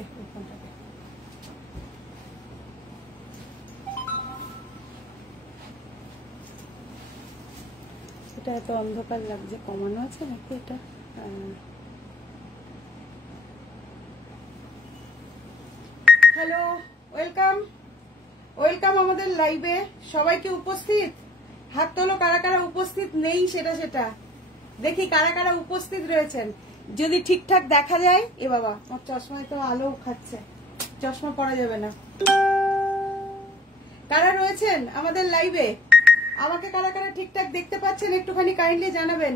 দে ফোনটাকে। এটা এত অন্ধকার লাগছে, কমানো আছে নাকি এটা? হ্যালো, ওয়েলকাম ওয়েলকাম আমাদের লাইভে সবাইকে। উপস্থিত হাত তোলো, কারা কারা উপস্থিত নেই সেটা সেটা দেখি, কারা কারা উপস্থিত রয়েছেন। যদি ঠিকঠাক দেখা যায়। এ বাবা, আমার চশমায় তো আলো খাচ্ছে, চশমা পরা যাবে না। কারা রয়েছেন আমাদের লাইভে? আমাকে কারা কারা ঠিকঠাক দেখতে পাচ্ছেন একটুখানি কাইন্ডলি জানাবেন।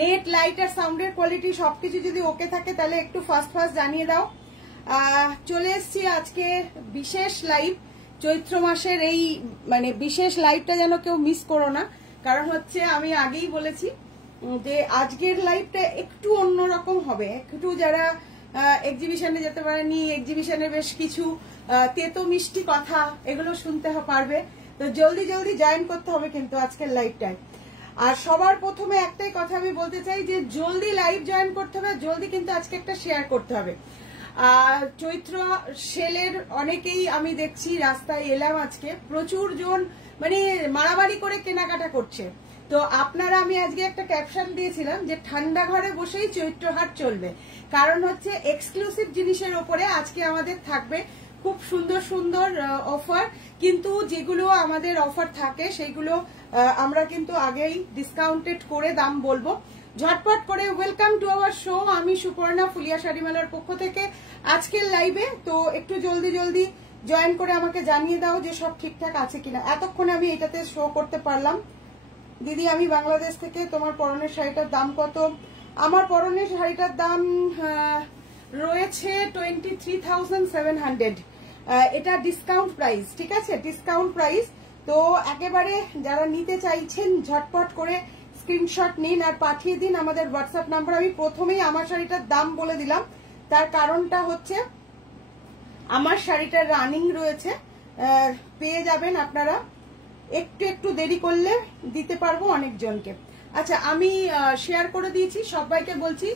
নেট, লাইট আর সাউন্ডের কোয়ালিটি সবকিছু যদি ওকে থাকে তাহলে একটু ফাস্ট ফাস্ট জানিয়ে দাও। চলে এসছি আজকে বিশেষ লাইভ, চৈত্র মাসের এই মানে বিশেষ লাইভটা যেন কেউ মিস করো না। কারণ হচ্ছে আমি আগেই বলেছি যে আজকের লাইভটা একটু অন্যরকম হবে। একটু যারা এক্সিবিশনে যেতে পারেনি, এক্সিবিশনে বেশ কিছু তেতো মিষ্টি কথা এগুলো শুনতে পারবে। তো জলদি জলদি জয়েন করতে হবে কিন্তু আজকের লাইভটায়। আর সবার প্রথমে একটাই কথা আমি বলতে চাই যে জলদি লাইভ জয়েন করতে হবে, জলদি কিন্তু আজকে একটা শেয়ার করতে হবে। চৈত্র সেলের অনেকেই আমি দেখছি রাস্তায় এলাম আজকে, প্রচুর জন মানে মারামারি করে কেনাকাটা করছে। তো আপনারা, আমি আজকে একটা ক্যাপশন দিয়েছিলাম যে ঠান্ডা ঘরে বসেই চৈত্রহাট চলবে। কারণ হচ্ছে এক্সক্লুসিভ জিনিসের ওপরে আজকে আমাদের থাকবে খুব সুন্দর সুন্দর অফার। কিন্তু যেগুলো আমাদের অফার থাকে সেইগুলো আমরা কিন্তু আগেই ডিসকাউন্টেড করে দাম বলবো। ঝটপট করে ওয়েলকাম টু আওয়ার শো। আমি সুপর্ণা, ফুলিয়া শাড়ি মেলার পক্ষ থেকে আজকের লাইভে। তো একটু জলদি জলদি জয়েন করে আমাকে জানিয়ে দাও যে সব ঠিকঠাক আছে কিনা। এতক্ষণে আমি এটাতে শো করতে পারলাম। দিদি, আমি বাংলাদেশ থেকে। তোমার পরনের শাড়িটার দাম কত? আমার পরনের শাড়িটার দাম রয়েছে 23,700। এটা ডিসকাউন্ট প্রাইস, ঠিক আছে, ডিসকাউন্ট প্রাইস। তো একেবারে যারা নিতে চাইছেন ঝটপট করে স্ক্রিনশট নিন আর পাঠিয়ে দিন আমাদের হোয়াটসঅ্যাপ নাম্বার। আমি প্রথমেই আমার শাড়িটার দাম বলে দিলাম, তার কারণটা হচ্ছে আমার শাড়িটা রানিং রয়েছে, পেয়ে যাবেন আপনারা। একটু একটু দেরি করলে দিতে পারবো অনেকজনকে। আচ্ছা, আমি শেয়ার করে দিয়েছি, সবাইকে বলছি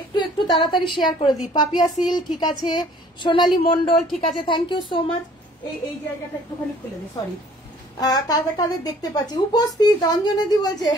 একটু একটু তাড়াতাড়ি শেয়ার করে দিই। পাপিয়া সিল ঠিক আছে, সোনালী মন্ডল ঠিক আছে, থ্যাংক ইউ সো মাচ। এই জায়গাটা একটুখানি খুলে দিই, সরি। কাদের কাদের দেখতে পাচ্ছি উপস্থিত? অঞ্জনাদি বলছে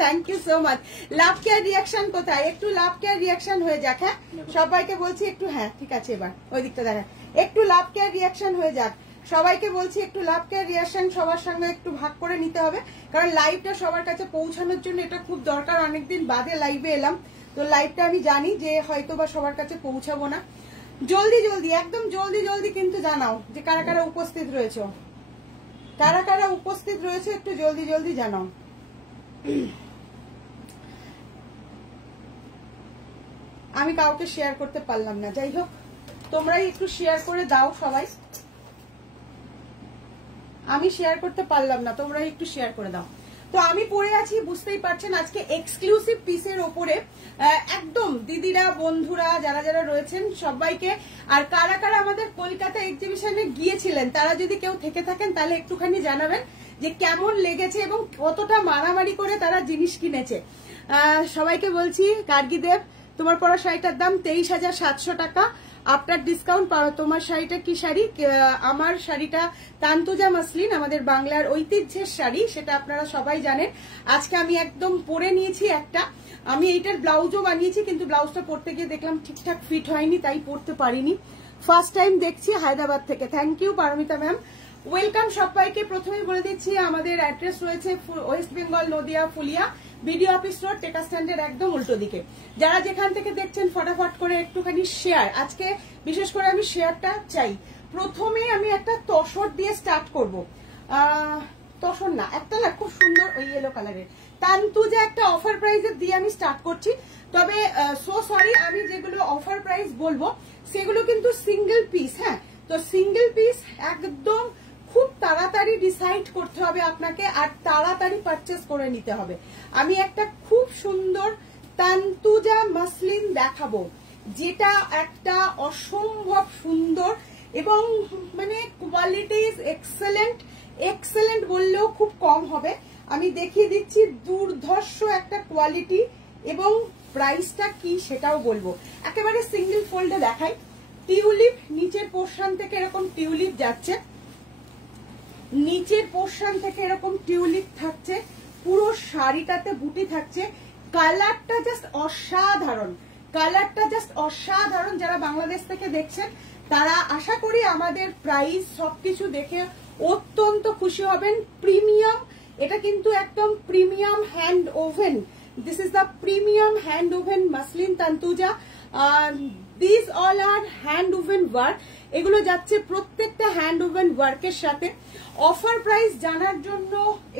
thank you so much. Love care reaction কোথায়? একটু লাভ কেয়ার রিয়াকশন হয়ে যাক। হ্যাঁ, সবাইকে বলছি একটু। হ্যাঁ ঠিক আছে, এবার ওই দিকটা দেখা, একটু লাভ কেয়ার রিয়াকশন হয়ে যাক। সবাইকে বলছি একটু লাভ কেয়ার রিয়াকশন সবার সঙ্গে একটু ভাগ করে নিতে হবে, কারণ লাইভটা সবার কাছে পৌঁছানোর জন্য এটা খুব দরকার। অনেকদিন বাদে লাইভে এলাম, তো লাইভটা আমি জানি যে হয়তো বা সবার কাছে পৌঁছাবো না। জলদি জলদি, একদম জলদি জলদি কিন্তু জানাও যে কারা কারা উপস্থিত রয়েছে, কারা কারা উপস্থিত রয়েছে, একটু জলদি জলদি জানাও। আমি কাউকে শেয়ার করতে পারলাম না, যাই হোক তোমরাই একটু শেয়ার করে দাও সবাই। আমি শেয়ার করতে পারলাম না, তোমরাই একটু শেয়ার করে দাও। তো আমি পরে আছি, বুঝতেই পারছেন আজকে এক্সক্লুসিভ পিসের ওপরে একদম দিদিরা, বন্ধুরা যারা যারা রয়েছেন সবাইকে। আর কারা কারা আমাদের কলকাতা এক্সিবিশনে গিয়েছিলেন তারা যদি কেউ থেকে থাকেন তাহলে একটুখানি জানাবেন যে কেমন লেগেছে এবং কতটা মারামারি করে তারা জিনিস কিনেছে। সবাইকে বলছি, গার্গীদেব তোমার পরা শাড়িটার দাম 23,700 টাকা আফটার ডিসকাউন্ট পাওয়া। তোমার শাড়িটা কি শাড়ি? আমার শাড়িটা তান্তুজা মাসলিন, আমাদের বাংলার ঐতিহ্যের শাড়ি, সেটা আপনারা সবাই জানেন। আজকে আমি একদম পরে নিয়েছি একটা, আমি এইটার ব্লাউজও বানিয়েছি, কিন্তু ব্লাউজটা পরতে গিয়ে দেখলাম ঠিকঠাক ফিট হয়নি, তাই পরতে পারিনি। ফার্স্ট টাইম দেখছি হায়দ্রাবাদ থেকে। Thank you Paromita ma'am, welcome সবাইকে। প্রথমেই বলে দিচ্ছি আমাদের অ্যাড্রেস রয়েছে West Bengal, Nadia, Phulia, BDO office road, টেকা স্ট্যান্ডের একদম উল্টো দিকে। যারা যেখান থেকে দেখছেন ফটাফট করে একটুখানি শেয়ার, আজকে বিশেষ করে আমি শেয়ারটা চাই। প্রথমে আমি একটা তসর দিয়ে স্টার্ট করব। তসর না, একটা না খুব সুন্দর ওই ইয়েলো কালারের তান্তুজা একটা অফার প্রাইসে দিয়ে আমি স্টার্ট করছি। তবে সো সরি, আমি যেগুলো অফার প্রাইস বলবো সেগুলো কিন্তু সিঙ্গেল পিস। হ্যাঁ, তো সিঙ্গেল পিস একদম খুব তাড়াতাড়ি ডিসাইড করতে হবে আপনাকে, আর তাড়াতাড়ি পারচেস করে নিতে হবে। আমি একটা খুব সুন্দর তান্তুজা মাসলিন দেখাবো, যেটা একটা অসম্ভব সুন্দর এবং মানে কোয়ালিটি ইজ এক্সেলেন্ট। এক্সেলেন্ট বললেও খুব কম হবে। আমি দেখিয়ে দিচ্ছি দুর্ধর্ষ একটা কোয়ালিটি এবং প্রাইসটা কি সেটাও বলবো। একেবারে সিঙ্গেল ফোল্ডে দেখাই। টিউলিপ নিচের পোর্শন থেকে এরকম টিউলিপ যাচ্ছে, নিচের পোর্শন থেকে এরকম টিউলিপ থাকছে, পুরো শাড়িটাতে বুটি থাকছে। কালারটা জাস্ট অসাধারণ, কালারটা জাস্ট অসাধারণ। যারা বাংলাদেশ থেকে দেখছেন তারা আশা করি আমাদের প্রাইস সবকিছু দেখে অত্যন্ত খুশি হবেন। প্রিমিয়াম, এটা কিন্তু একদম premium hand woven. This is the premium hand woven muslin Tantuja. This all are hand woven work. এগুলো যাচ্ছে প্রত্যেকটা হ্যান্ড ওভেন ওয়ার্কের সাথে। অফার প্রাইস জানার জন্য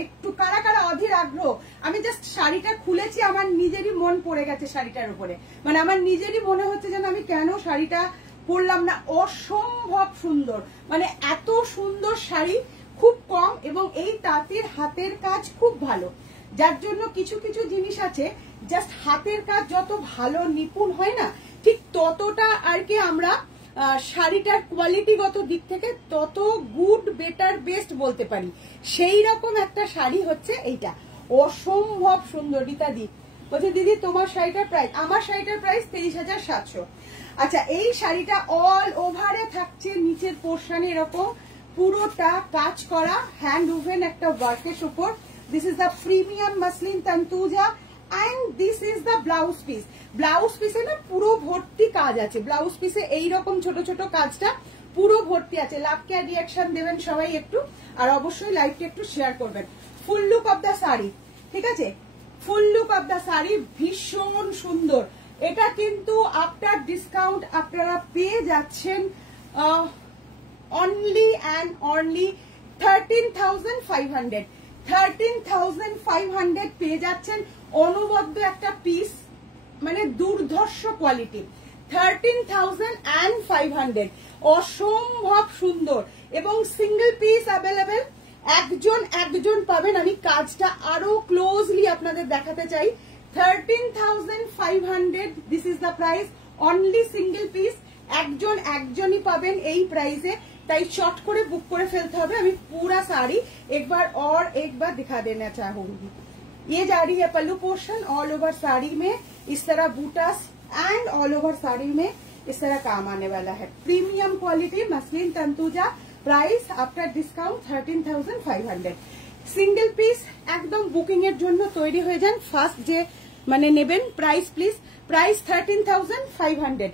একটু কারা কারা অধীর আগ্রহ। আমি জাস্ট শাড়িটা খুলেছি, আমার নিজেরই মন পড়ে গেছে শাড়িটার উপরে, মানে আমার নিজেরই মনে হচ্ছে যেন আমি কেন শাড়িটা পরলাম না। অসম্ভব সুন্দর, মানে এত সুন্দর শাড়ি, খুব কম, এবং এই তাঁতের হাতের কাজ খুব ভালো, যার জন্য কিছু কিছু জিনিস আছে জাস্ট হাতের কাজ যত ভালো নিপুণ হয় না, ঠিক ততটা আর কি আমরা শাড়িটার কোয়ালিটিগত দিক থেকে তত গুড, বেটার, বেস্ট বলতে পারি। সেই রকম একটা শাড়ি হচ্ছে এইটা, অসম্ভব সুন্দর। রীতাদি বলছে দিদি তোমার শাড়িটার প্রাইস, আমার শাড়িটার প্রাইস 23,700। আচ্ছা, এই শাড়িটা অল ওভারে থাকছে নিচের পোর্শনে এরকম পুরোটা কাজ করা হ্যান্ড ওভেন একটা ওয়ার্কের উপর। This is the premium muslin Tantuja and this is the blouse piece. Blouse পিসে না পুরো ভর্তি কাজ আছে, ব্লাউজ পিসে এইরকম ছোট ছোট কাজটা পুরো ভর্তি আছে। লাভ কেয়ার রিয়াকশন দেবেন সবাই একটু, আর অবশ্যই লাইভটা একটু শেয়ার করবেন। ফুল লুক অফ দ্য শাড়ি, ঠিক আছে, ফুল লুক অফ দ্য শাড়ি ভীষণ সুন্দর। এটা কিন্তু আফটার ডিসকাউন্ট আপনারা পেয়ে যাচ্ছেন অনলি অ্যান্ড অনলি 13,500। 13,500 পেয়ে যাচ্ছেন অনবদ্য একটা পিস, মানে দুর্ধর্ষ কোয়ালিটি। 13,500, অসম্ভব সুন্দর, এবং সিঙ্গেল পিস অ্যাভেলেবেল। একজন পাবেন। আমি কাজটা আরো ক্লোজলি আপনাদের দেখাতে চাই। 13,500, this is the price, only single piece. একজনই পাবেন এই প্রাইসে, তাই চট করে বুক করে ফেলতে হবে। আমি पूरा साड़ी एक बार दिखा देना चाहूंगी। ये जा रही है pallu portion, all over sari में इस तरह बूटास एंड ऑल ओवर साड़ी में इस तरह काम आने वाला है। Premium quality muslin Tantuja, price after discount 13,500। Single piece একদম বুকিং এর জন্য তৈরি হয়ে যান। ফার্স্ট যে মানে নেবেন, প্রাইস প্লিজ, প্রাইস 13,500।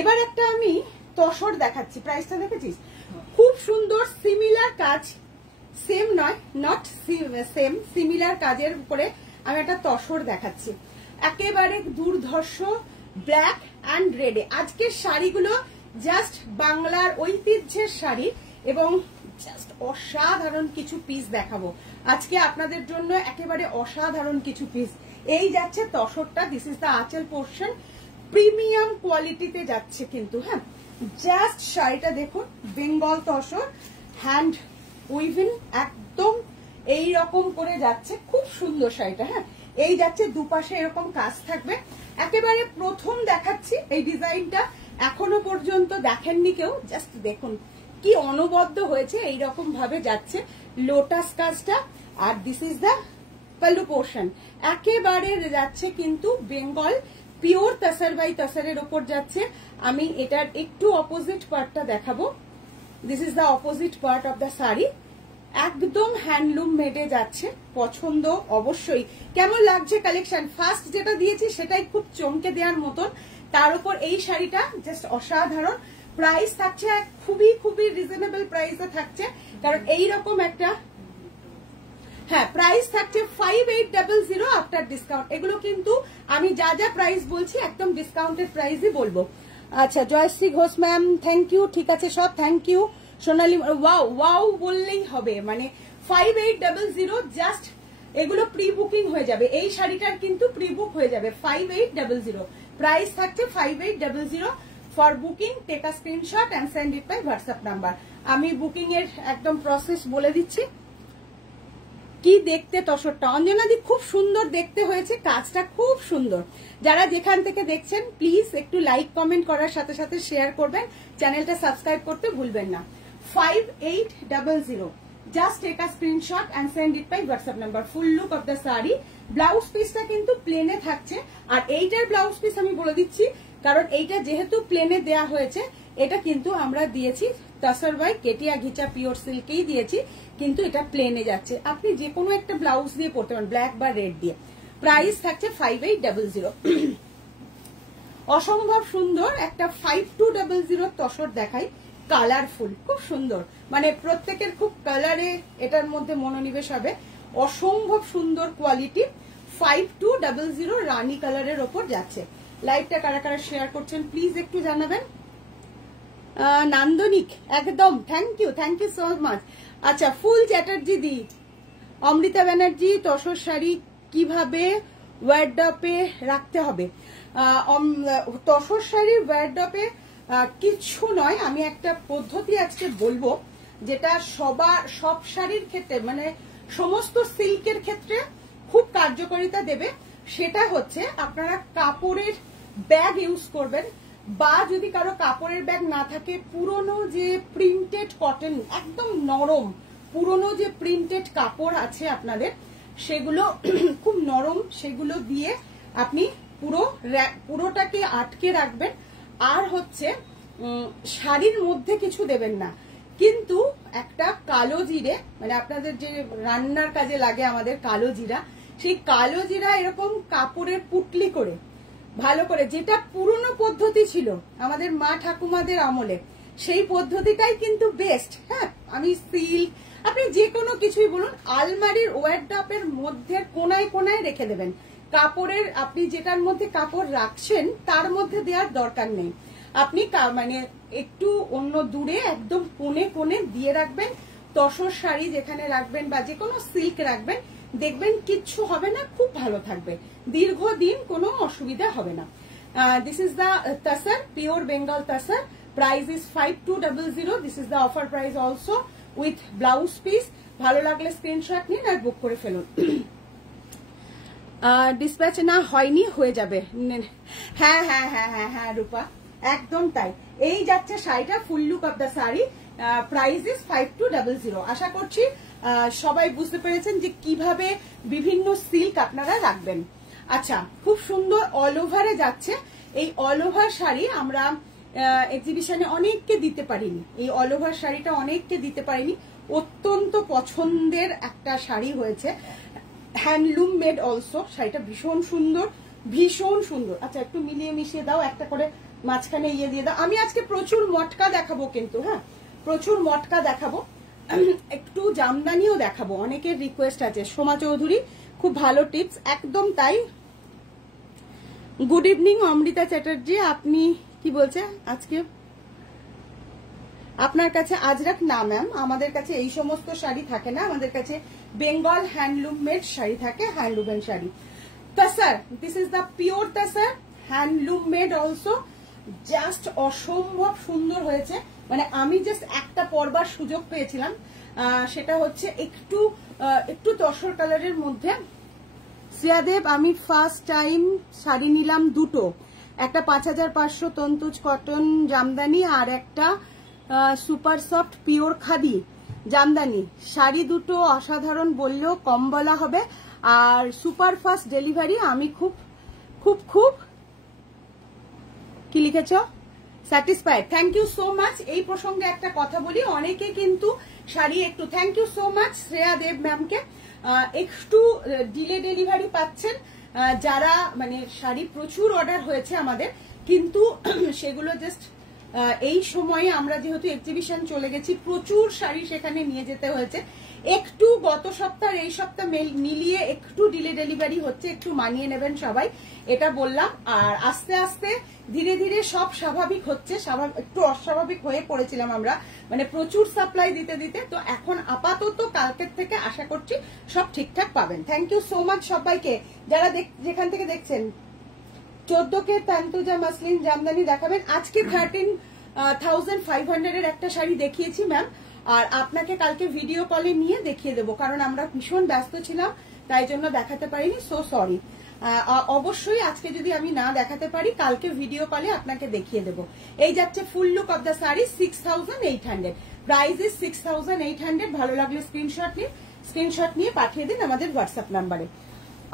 এবার একটা আমি তসর দেখাচ্ছি, প্রাইসটা দেখেছিস, খুব সুন্দর সিমিলার কাজ, সেম নয়, নট সেম, সিমিলার কাজের উপরে আমি একটা তসর দেখাচ্ছি, একেবারে দুর্ধর্ষ ব্ল্যাক অ্যান্ড রেডে। আজকের শাড়িগুলো জাস্ট বাংলার ঐতিহ্যের শাড়ি, এবং জাস্ট অসাধারণ কিছু পিস দেখাবো আজকে আপনাদের জন্য, একেবারে অসাধারণ কিছু পিস। এই যাচ্ছে তসরটা, this is the anchal portion, premium কোয়ালিটিতে যাচ্ছে কিন্তু। হ্যাঁ, জাস্ট শাড়িটা দেখুন, বেঙ্গল তসর হ্যান্ড উইভিং, একদম এই রকম করে যাচ্ছে, খুব সুন্দর শাড়িটা। হ্যাঁ, এই যাচ্ছে দুপাশে এরকম কাজ থাকবে। একেবারে প্রথম দেখাচ্ছি এই ডিজাইনটা, এখনো পর্যন্ত দেখেননি কেউ, জাস্ট দেখুন কি অনবদ্য হয়েছে, এইরকম ভাবে যাচ্ছে লোটাস কাজটা। আর this is the pallu portion, একেবারে যাচ্ছে কিন্তু বেঙ্গল পিওর তসর বাই তসরের ওপর যাচ্ছে। আমি এটার একটু অপোজিট পার্টটা দেখাবো। This is the opposite part of the sari, একদম হ্যান্ডলুম মেডে যাচ্ছে। পছন্দ অবশ্যই। কেমন লাগছে কালেকশন? ফার্স্ট যেটা দিয়েছি সেটাই খুব চমকে দেওয়ার মতন, তার উপর এই শাড়িটা জাস্ট অসাধারণ। প্রাইস থাকছে খুবই খুবই রিজনেবল প্রাইসে থাকছে, কারণ এইরকম একটা, হ্যাঁ, প্রাইস থাকছে 5800 আফটার ডিসকাউন্ট। এগুলো কিন্তু আমি যা যা প্রাইস বলছি একদম ডিসকাউন্টেড প্রাইসই বলবো। আচ্ছা, Joyshree Ghosh ma'am, thank you, ঠিক আছে সব, thank you. Sonali, wow wow বললেই হবে, মানে 5800, জাস্ট এগুলো প্রি বুকিং হয়ে যাবে। এই শাড়িটার কিন্তু প্রি বুক হয়ে যাবে 5800, প্রাইস থাকছে 5800। For booking take a screenshot and send it by WhatsApp number. আমি বুকিং এর একদম প্রসেস বলে দিচ্ছি। কি দেখতে তসরটা অঞ্জনাদি, খুব সুন্দর দেখতে হয়েছে, কাজটা খুব সুন্দর। যারা যেখান থেকে দেখছেন প্লিজ একটু লাইক কমেন্ট করার সাথে সাথে শেয়ার করবেন, চ্যানেলটা সাবস্ক্রাইব করতে ভুলবেন না। 5800, just take a screenshot and send it by WhatsApp number. Full look of the sari, blouse পিসটা কিন্তু প্লেনে থাকছে। আর এইটার ব্লাউজ পিস আমি বলে দিচ্ছি, কারণ এইটা যেহেতু প্লেনে দেয়া হয়েছে, এটা কিন্তু আমরা দিয়েছি টাসার বাই কেটিয়া ঘিচা পিওর সিল্কেই দিয়েছি, কিন্তু এটা প্লেনে যাচ্ছে। আপনি যে কোনো একটা ব্লাউজ দিয়ে পরতে পারেন, ব্ল্যাক বা রেড দিয়ে। প্রাইস থাকছে 5800। অসম্ভব সুন্দর একটা 5200 তসর দেখাই, কালারফুল, খুব সুন্দর, মানে প্রত্যেকের খুব কালারে এটার মধ্যে মনোনিবেশ হবে। অসম্ভব সুন্দর কোয়ালিটি, 5200 রানী কালারের ওপর যাচ্ছে। লাইভটা কারা কারা শেয়ার করছেন প্লিজ একটু জানাবেন। নান্দনিক একদম, থ্যাংক ইউ সো মাচ। আচ্ছা, ফুল চ্যাটার্জি দি, অমৃতা ব্যানার্জি, তসর শাড়ি কিভাবে ওয়ার্ডরোবে রাখতে হবে? তসর শাড়ির ওয়ার্ডরোবে কিছু নয়, আমি একটা পদ্ধতি আজকে বলবো যেটা সব শাড়ির ক্ষেত্রে, মানে সমস্ত সিল্কের ক্ষেত্রে খুব কার্যকারিতা দেবে। সেটা হচ্ছে আপনারা কাপড়ের ব্যাগ ইউজ করবেন, বা যদি কারো কাপড়ের ব্যাগ না থাকে, পুরনো যে প্রিন্টেড কটন, একদম নরম পুরনো যে প্রিন্টেড কাপড় আছে আপনাদের, সেগুলো খুব নরম, সেগুলো দিয়ে আপনি পুরোটাকে আটকে রাখবেন। আর হচ্ছে শাড়ির মধ্যে কিছু দেবেন না, কিন্তু একটা কালো জিরে, মানে আপনাদের যে রান্নার কাজে লাগে আমাদের কালো জিরা, সেই কালো জিরা এরকম কাপড়ের পুটলি করে ভালো করে, যেটা পুরনো পদ্ধতি ছিল আমাদের মা ঠাকুমাদের আমলে, সেই পদ্ধতিটাই কিন্তু বেস্ট। হ্যাঁ, আমি সিল্ক, আপনি যে কোনো কিছুই বলুন, আলমারির ওয়ার্ডরোবের মধ্যে কোনায় কোনায় রেখে দেবেন। কাপড়ের, আপনি যেটার মধ্যে কাপড় রাখছেন তার মধ্যে দেওয়ার দরকার নেই, আপনি মানে একটু অন্য দূরে একদম কোণে কোণে দিয়ে রাখবেন। তসর শাড়ি যেখানে রাখবেন বা যে কোনো সিল্ক রাখবেন, দেখবেন কিচ্ছু হবে না, খুব ভালো থাকবে, দীর্ঘদিন কোনো অসুবিধা হবে না। This is the তাসার, pure Bengal তাসার। Price is 5200। This is the offer price also with blouse piece. ভালো লাগলে স্ক্রিনশট নিন আর বুক করে ফেলুন। ডিসপ্যাচ না হয়নি, হয়ে যাবে। হ্যাঁ হ্যাঁ হ্যাঁ হ্যাঁ হ্যাঁ রূপা, একদম তাই। এই যাচ্ছে শাড়িটা, ফুল look of the sari. Price is 5200। আশা করছি সবাই বুঝতে পেরেছেন যে কিভাবে বিভিন্ন সিল্ক আপনারা রাখবেন। আচ্ছা, খুব সুন্দর অল ওভারে যাচ্ছে। এই অল ওভার শাড়ি আমরা এক্সিবিশনে অনেককে দিতে পারিনি, এই অল ওভার শাড়িটা অনেককে দিতে পারিনি, অত্যন্ত পছন্দের একটা শাড়ি হয়েছে, হ্যান্ডলুম মেড অলসো। শাড়িটা ভীষণ সুন্দর, ভীষণ সুন্দর। আচ্ছা, একটু মিলিয়ে মিশিয়ে দাও, একটা করে মাঝখানে ইয়ে দিয়ে দাও। আমি আজকে প্রচুর মটকা দেখাবো কিন্তু, হ্যাঁ প্রচুর মটকা দেখাবো, একটু জামদানিও দেখাবো, অনেকের রিকোয়েস্ট আছে। সোমা চৌধুরী, খুব ভালো টিপস, একদম তাই। গুড ইভিনিং অমৃতা চ্যাটার্জি, আপনি কি বলছে আজকে আপনার কাছে আজরাক? না ম্যাম, আমাদের কাছে এই সমস্ত শাড়ি থাকে না, আমাদের কাছে বেঙ্গল হ্যান্ডলুম মেড শাড়ি থাকে, হ্যান্ডলুমের sari. Tussar, this is the pure tussar, handloom made also. Just অসম্ভব সুন্দর হয়েছে, মানে আমি জাস্ট একটা পরবার সুযোগ পেয়েছিলাম, সেটা হচ্ছে একটু তসর কালারের মধ্যে। শ্রেয়াদেব, আমি ফার্স্ট টাইম শাড়ি নিলাম দুটো, একটা 5500 তন্তুজ কটন জামদানি আর একটা super soft pure khadi Jamdani. Sari দুটো অসাধারণ বললেও কম বলা হবে, আর সুপার ফাস্ট ডেলিভারি। আমি খুব খুব খুব কি লিখেছ? Satisfied. Thank you so much. এই প্রসঙ্গে একটা কথা বলি, অনেকে কিন্তু শাড়ি একটু, thank you so much Shreya Dev ম্যামকে, একটু ডিলে ডেলিভারি পাচ্ছেন যারা, মানে শাড়ি প্রচুর অর্ডার হয়েছে আমাদের, কিন্তু সেগুলো জাস্ট এই সময়ে আমরা যেহেতু এক্সিবিশন চলে গেছি, প্রচুর শাড়ি সেখানে নিয়ে যেতে হয়েছে, একটু গত সপ্তাহ এই সপ্তাহ মিলিয়ে একটু ডিলে ডেলিভারি হচ্ছে, একটু মানিয়ে নেবেন সবাই, এটা বললাম। আর আস্তে আস্তে ধীরে ধীরে সব স্বাভাবিক হচ্ছে, একটু অস্বাভাবিক হয়ে পড়েছিলাম আমরা, মানে প্রচুর সাপ্লাই দিতে দিতে। তো এখন আপাতত কালকের থেকে আশা করছি সব ঠিকঠাক পাবেন। থ্যাংক ইউ সো মাচ সবাইকে যারা যেখান থেকে দেখছেন। 14K তান্তুজা মাসলিন জামদানি দেখাবেন আজকে। 13,500 এর একটা শাড়ি দেখিয়েছি ম্যাম, আর আপনাকে কালকে ভিডিও কলে নিয়ে দেখিয়ে দেবো, কারণ আমরা ভীষণ ব্যস্ত ছিলাম, তাই জন্য দেখাতে পারিনি, সো সরি। অবশ্যই আজকে যদি আমি না দেখাতে পারি, কালকে ভিডিও কলে আপনাকে দেখিয়ে দেবো। এই যাচ্ছে ফুল look of the sari, 6800। Price is 6800। ভালো লাগলে স্ক্রিনশট নিয়ে পাঠিয়ে দিন আমাদের হোয়াটসঅ্যাপ নাম্বারে।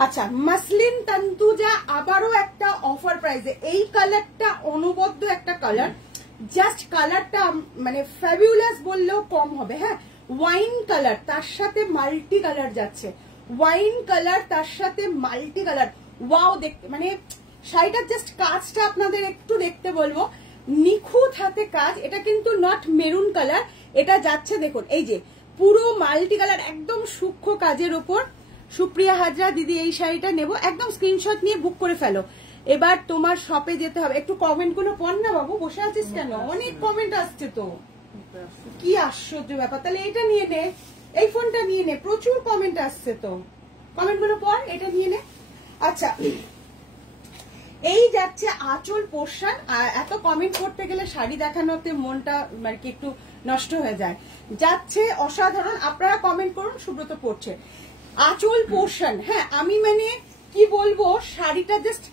আচ্ছা, মাসলিন তান্তুজা আবারও একটা অফার প্রাইসে। এই কালারটা অনবদ্য একটা কালার, জাস্ট কালারটা মানে ফ্যাবিউলাস বললেও কম হবে। হ্যাঁ, ওয়াইন কালার তার সাথে মাল্টি কালার যাচ্ছে, ওয়াইন কালার তার সাথে মাল্টি কালার। ওয়াও, দেখতে মানে শাড়িটার জাস্ট কাজটা আপনাদের একটু দেখতে বলবো, নিখুঁত হাতে কাজ। এটা কিন্তু নট মেরুন কালার, এটা যাচ্ছে দেখুন এই যে পুরো মাল্টি কালার, একদম সূক্ষ্ম কাজের ওপর। সুপ্রিয়া হাজরা দিদি এই শাড়িটা নেব, একদম স্ক্রিনশট নিয়ে বুক করে ফেলো। এবার তোমার শপে যেতে হবে। একটু কমেন্ট গুলো পড় না বাবু, বসে আছিস কেন? অনেক কমেন্ট আসছে তো, কি আশ্চর্য ব্যাপার। তাহলে এটা নিয়ে নে, এই ফোনটা নিয়ে নে, প্রচুর কমেন্ট আসছে তো, কমেন্ট গুলো পড়, এটা নিয়ে নে। আচ্ছা, এই যাচ্ছে আঁচল পোর্শন। এত কমেন্ট করতে গেলে শাড়ি দেখানোতে মনটা মানে কি একটু নষ্ট হয়ে যায়। যাচ্ছে অসাধারণ, আপনারা কমেন্ট করুন, সুব্রত পড়ছে। আঁচল পোর্শন, হ্যাঁ আমি মানে কি বলবো, শাড়িটা জাস্ট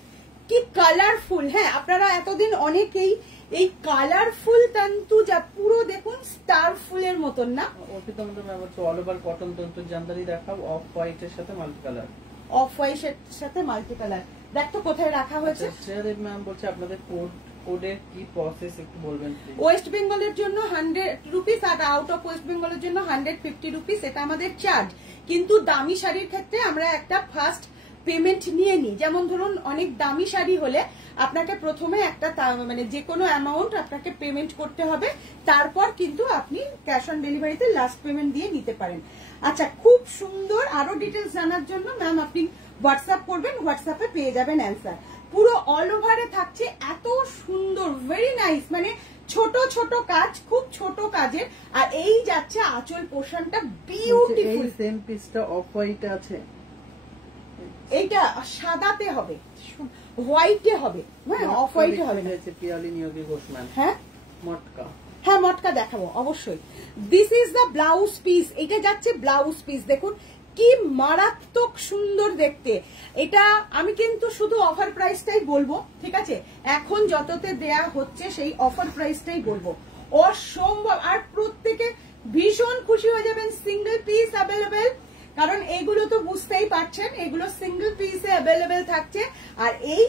কি কালারফুল। হ্যাঁ, আপনারা এতদিন অনেকেই এই কালারফুল তন্তু যা পুরো দেখুন স্টার ফুলের মতন না, অল ওভার কটন তন্তু জামদানি দেখাও, অফ হোয়াইট এর সাথে মাল্টি কালার, অফ হোয়াইট এর সাথে মাল্টি কালার। দেখ তো কোথায় রাখা হয়েছে। ম্যাম বলছে আপনাদের কোডের কি প্রসেস একটু বলবেন। ওয়েস্ট বেঙ্গলের জন্য 100 রুপিস আর আউট অফ ওয়েস্ট বেঙ্গলের জন্য 150 রুপিস, এটা আমাদের চার্জ। কিন্তু দামি শাড়ির ক্ষেত্রে আমরা একটা ফার্স্ট পেমেন্ট নিয়ে নিই। যেমন ধরুন অনেক দামি শাড়ি হলে আপনাকে প্রথমে একটা মানে যে কোনো অ্যামাউন্ট আপনাকে পেমেন্ট করতে হবে, তারপর কিন্তু আপনি ক্যাশ অন ডেলিভারিতে লাস্ট পেমেন্ট দিয়ে নিতে পারেন। আচ্ছা, খুব সুন্দর। আরো ডিটেলস জানার জন্য ম্যাম আপনি হোয়াটসঅ্যাপ করবেন, হোয়াটসঅ্যাপে পেয়ে যাবেন অ্যান্সার। পুরো অল ওভারে থাকছে এত সুন্দর, ভেরি নাইস, মানে ছোট ছোট কাজ, খুব ছোট কাজের। আর এই যাচ্ছে আঁচল পোর্শনটা বিউটিফুল। এই সেম পিসটা অফ হোয়াইট আছে, এইটা সাদাতে হবে, হোয়াইটে হবে। হ্যাঁ, অফ হোয়াইটে হবে না। পিয়ালি নিয়োগী ঘোষ ম্যাম। হ্যাঁ, মটকা, হ্যাঁ মটকা দেখাবো অবশ্যই। This is the blouse piece, এটা যাচ্ছে ব্লাউজ পিস। দেখুন কি মারাত্মক সুন্দর দেখতে। এটা আমি কিন্তু শুধু অফার প্রাইসটাই বলবো, ঠিক আছে? এখন যততে দেয়া হচ্ছে সেই অফার প্রাইসটাই বলবো, অসম্ভব। আর প্রত্যেকে ভীষণ খুশি হয়ে যাবেন। সিঙ্গেল পিস অ্যাভেলেবেল, কারণ এগুলো তো বুঝতেই পারছেন, এগুলো সিঙ্গেল পিসে অ্যাভেলেবেল থাকছে। আর এই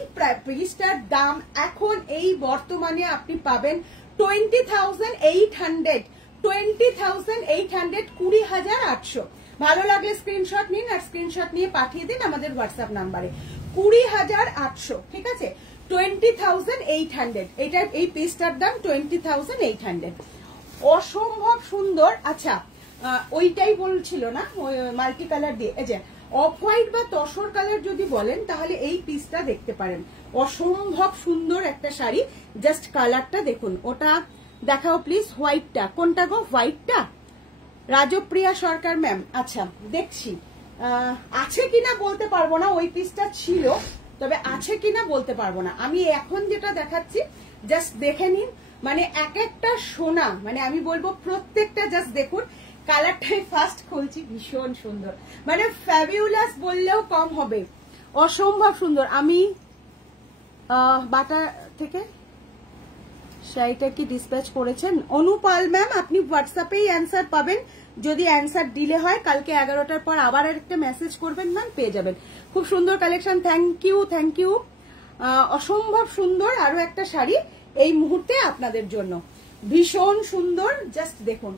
পিসটার দাম এখন এই বর্তমানে আপনি পাবেন 20,800, 20,800, 20,800। ভালো লাগলে স্ক্রিনশট নিন আর স্ক্রিনশট নিয়ে পাঠিয়ে দিন আমাদের হোয়াটসঅ্যাপ নাম্বারে। 20,800, ঠিক আছে? 20,800, এটা এই পিসটার দাম 20,800। অসম্ভব সুন্দর। আচ্ছা, ওইটাই বলছিল না, মাল্টি কালার দিয়ে। এই যে অফ হোয়াইট বা তসর কালার যদি বলেন তাহলে এই পিসটা দেখতে পারেন। অসম্ভব সুন্দর একটা শাড়ি, জাস্ট কালারটা দেখুন। ওটা দেখাও প্লিজ, হোয়াইটটা কোনটা গো? হোয়াইটটা রাজপ্রিয়া সরকার ম্যাম। আচ্ছা, দেখছি আছে কিনা বলতে পারবো না, ওই পিসটা ছিল, তবে আছে কিনা বলতে পারবো না। আমি এখন যেটা দেখাচ্ছি জাস্ট দেখে নিন, মানে এক একটা সোনা, মানে আমি বলবো প্রত্যেকটা জাস্ট দেখুন। কালারটাই ফার্স্ট খুলছি, ভীষণ সুন্দর, মানে ফ্যাবিউলাস বললেও কম হবে, অসম্ভব সুন্দর। আমি বাটা থেকে শাড়িটা কি ডিসপ্যাচ করেছেন? অনুপাল ম্যাম, আপনি হোয়াটসঅ্যাপেই অ্যান্সার পাবেন। যদি অ্যান্সার ডিলে হয় কালকে 11টার পর আবার একটা মেসেজ করবেন ম্যাম, পেয়ে যাবেন। খুব সুন্দর collection, thank you, thank you. অসম্ভব সুন্দর আরো একটা শাড়ি এই মুহূর্তে আপনাদের জন্য, ভীষণ সুন্দর। জাস্ট দেখুন,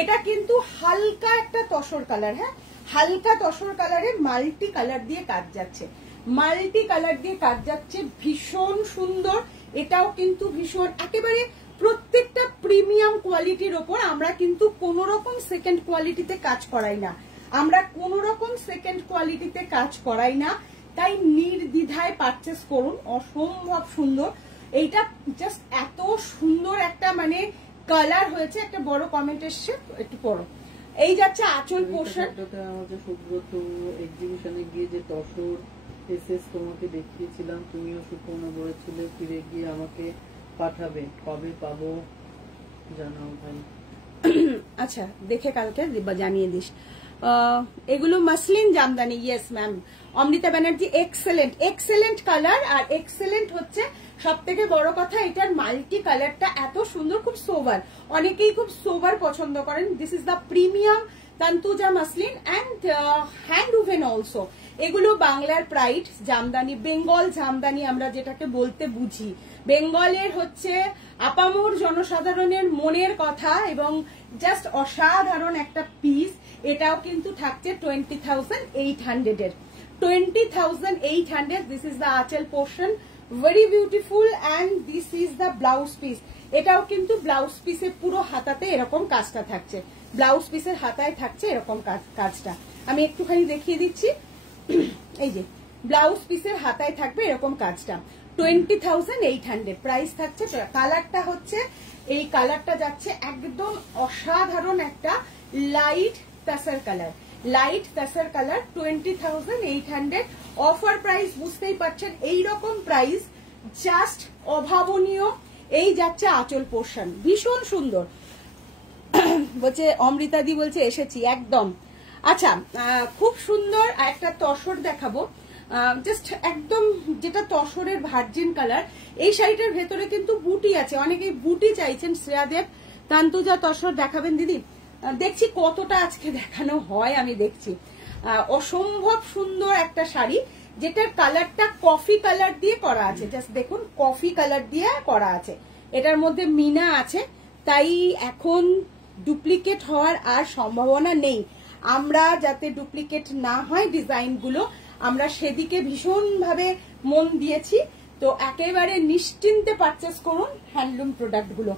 এটা কিন্তু হালকা একটা তসর কালার। হ্যাঁ, হালকা তসর কালারের মাল্টি কালার দিয়ে কাজ যাচ্ছে, মাল্টি কালার দিয়ে কাজ যাচ্ছে, ভীষণ সুন্দর। এটাও কিন্তু ভীষণ একেবারে প্রত্যেকটা প্রিমিয়াম কোয়ালিটির ওপর। আমরা কিন্তু কোন রকম সেকেন্ড কোয়ালিটিতে কাজ করাই না, আমরা কোন রকম সেকেন্ড কোয়ালিটিতে কাজ করাই না, তাই নির্দ্বিধায় পারচেস করুন। অসম্ভব সুন্দর, এইটা জাস্ট এত সুন্দর একটা মানে কালার হয়েছে। একটা বড় কমেন্ট এসছে, একটু পড়ো। এই যাচ্ছে আঁচল পোর্শন। আমাদের সুব্রত এক্সিবিশনে গিয়ে যে তসর এসএস তোমাকে দেখিয়েছিলাম, তুমিও সুপর্ণা বলেছিলে ফিরে গিয়ে আমাকে পাঠাবে, কবে পাবো জানাও ভাই। আচ্ছা, দেখে কালকে জানিয়ে দিস। এগুলো muslin jamdani. Yes ma'am, Amrita Banerjee. Excellent, excellent colour. আর এক্সেলেন্ট হচ্ছে সব থেকে বড় কথা, এটার মাল্টি কালারটা এত সুন্দর, খুব সোবার। অনেকেই খুব সোবার পছন্দ করেন। This is the premium Tantuja muslin and hand woven also. এগুলো বাংলার প্রাইড জামদানি, বেঙ্গল জামদানি আমরা যেটাকে বলতে বুঝি, বেঙ্গলের হচ্ছে আপামর জনসাধারণের মনের কথা এবং জাস্ট অসাধারণ একটা পিস। এটাও কিন্তু থাকছে 20,800 এর। 20,800। This is the anchal portion, very beautiful. And this is the blouse piece. এটাও কিন্তু ব্লাউজ পিসের পুরো হাতাতে এরকম কাজটা থাকছে, ব্লাউজ পিসের হাতায় থাকছে এরকম কাজটা। আমি একটুখানি দেখিয়ে দিচ্ছি। এই যে ব্লাউজ পিসের হাতায় থাকবে এরকম কাজটা। 20,800 প্রাইস থাকছে। কালারটা হচ্ছে এই কালারটা যাচ্ছে একদম অসাধারণ একটা light তাসার colour, light তাসার colour. 20,800 offer price, বুঝতেই পারছেন এইরকম প্রাইস জাস্ট অভাবনীয়। এই যাচ্ছে আঁচল পোর্শন, ভীষণ সুন্দর। বলছে অমৃতাদি বলছে এসেছি একদম। আচ্ছা, খুব সুন্দর একটা তসর দেখাবো, জাস্ট একদম যেটা তসরের ভার্জিন কালার। এই শাড়িটার ভেতরে কিন্তু বুটি আছে, অনেকেই বুটি চাইছেন। শ্রেয়াদেব তান্তুজা তসর দেখাবেন দিদি? দেখছি কতটা আজকে দেখানো হয়, আমি দেখছি। অসম্ভব সুন্দর একটা শাড়ি, যেটার কালারটা কফি কালার দিয়ে করা আছে। জাস্ট দেখুন, কফি কালার দিয়ে করা আছে। এটার মধ্যে মিনা আছে, তাই এখন ডুপ্লিকেট হওয়ার আর সম্ভাবনা নেই। আমরা যাতে ডুপ্লিকেট না হয় ডিজাইনগুলো, আমরা সেদিকে ভীষণভাবে মন দিয়েছি। তো একেবারে নিশ্চিন্তে পারচেস করুন হ্যান্ডলুম প্রোডাক্টগুলো।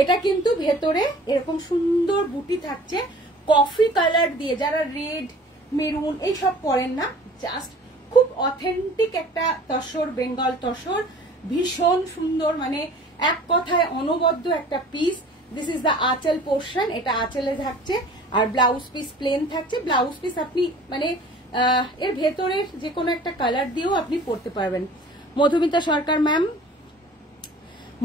এটা কিন্তু ভেতরে এরকম সুন্দর বুটি থাকছে কফি কালার দিয়ে। যারা রেড মেরুন এইসব পরেন না, জাস্ট খুব অথেন্টিক একটা তসর, বেঙ্গল তসর, ভীষণ সুন্দর, মানে এক কথায় অনবদ্য একটা piece. This is the anchal portion, এটা আঁচলে থাকছে। আর ব্লাউজ পিস প্লেন থাকছে। ব্লাউজ পিস আপনি মানে এর ভেতরের যে কোনো একটা কালার দিয়েও আপনি পরতে পারবেন। মধুমিতা সরকার ম্যাম,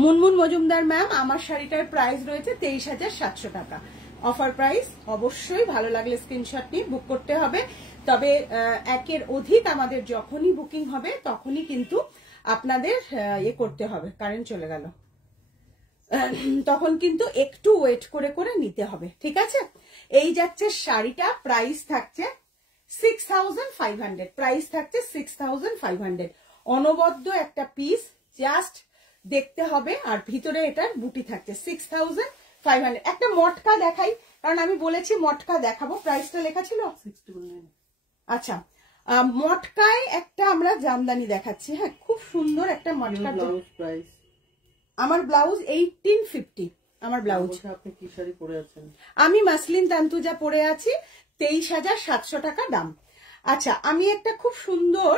মুনমুন মজুমদার ম্যাম, আমার শাড়িটার প্রাইস রয়েছে 23,700 টাকা। Offer price. অবশ্যই ভালো লাগলে স্ক্রিনশট নিয়ে বুক করতে হবে। তবে একের অধিক আমাদের যখনই বুকিং হবে তখনই কিন্তু আপনাদের ইয়ে করতে হবে। কারেন্ট চলে গেল, তখন কিন্তু একটু ওয়েট করে করে নিতে হবে, ঠিক আছে? এই যাচ্ছে শাড়িটা, প্রাইস থাকছে 6,500। প্রাইস থাকছে 6,500। অনবদ্য একটা পিস, জাস্ট দেখতে হবে। আর ভিতরে এটার বুটি থাকছে 6,500। একটা মটকা দেখাই, কারণ আমি বলেছি মটকা দেখাবো। প্রাইসটা লেখা ছিল 69। আচ্ছা, মটকায় একটা আমরা জামদানি দেখাচ্ছি। হ্যাঁ, খুব সুন্দর একটা মটকা। প্রাইস আমার ব্লাউজ 1850। আমার ব্লাউজ। আপনি কি শাড়ি পরে আছেন? আমি মাসলিন তান্তুজা পরে আছি, 23,700 টাকা দাম। আচ্ছা, আমি একটা খুব সুন্দর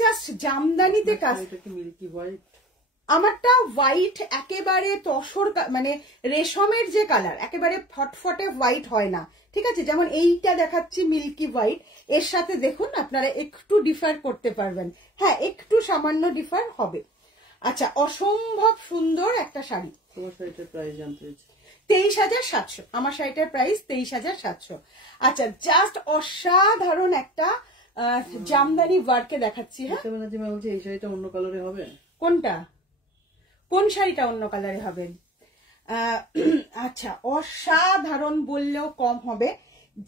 জাস্ট জামদানিতে কাজ। মিল্কি হোয়াইট, আমারটা হোয়াইট, একেবারে তসর, মানে রেশমের যে কালার, একেবারে ফটফটে হোয়াইট হয় না, ঠিক আছে? যেমন এইটা দেখাচ্ছি মিল্কি হোয়াইট, এর সাথে দেখুন আপনারা একটু ডিফার করতে পারবেন। হ্যাঁ, একটু সামান্য ডিফার হবে। আচ্ছা, অসম্ভব সুন্দর একটা শাড়ি। তোমার শাড়িটার প্রাইস জানতে চাইছি। 23,700। আমার শাড়িটার প্রাইস 23,700। আচ্ছা, জাস্ট অসাধারণ একটা জামদানি ওয়ার্কে দেখাচ্ছি। হ্যাঁ, এই শাড়িটা অন্য কালারে হবে। কোনটা? কোন শাড়িটা অন্য কালারে হবে? আচ্ছা, অসাধারণ বললেও কম হবে।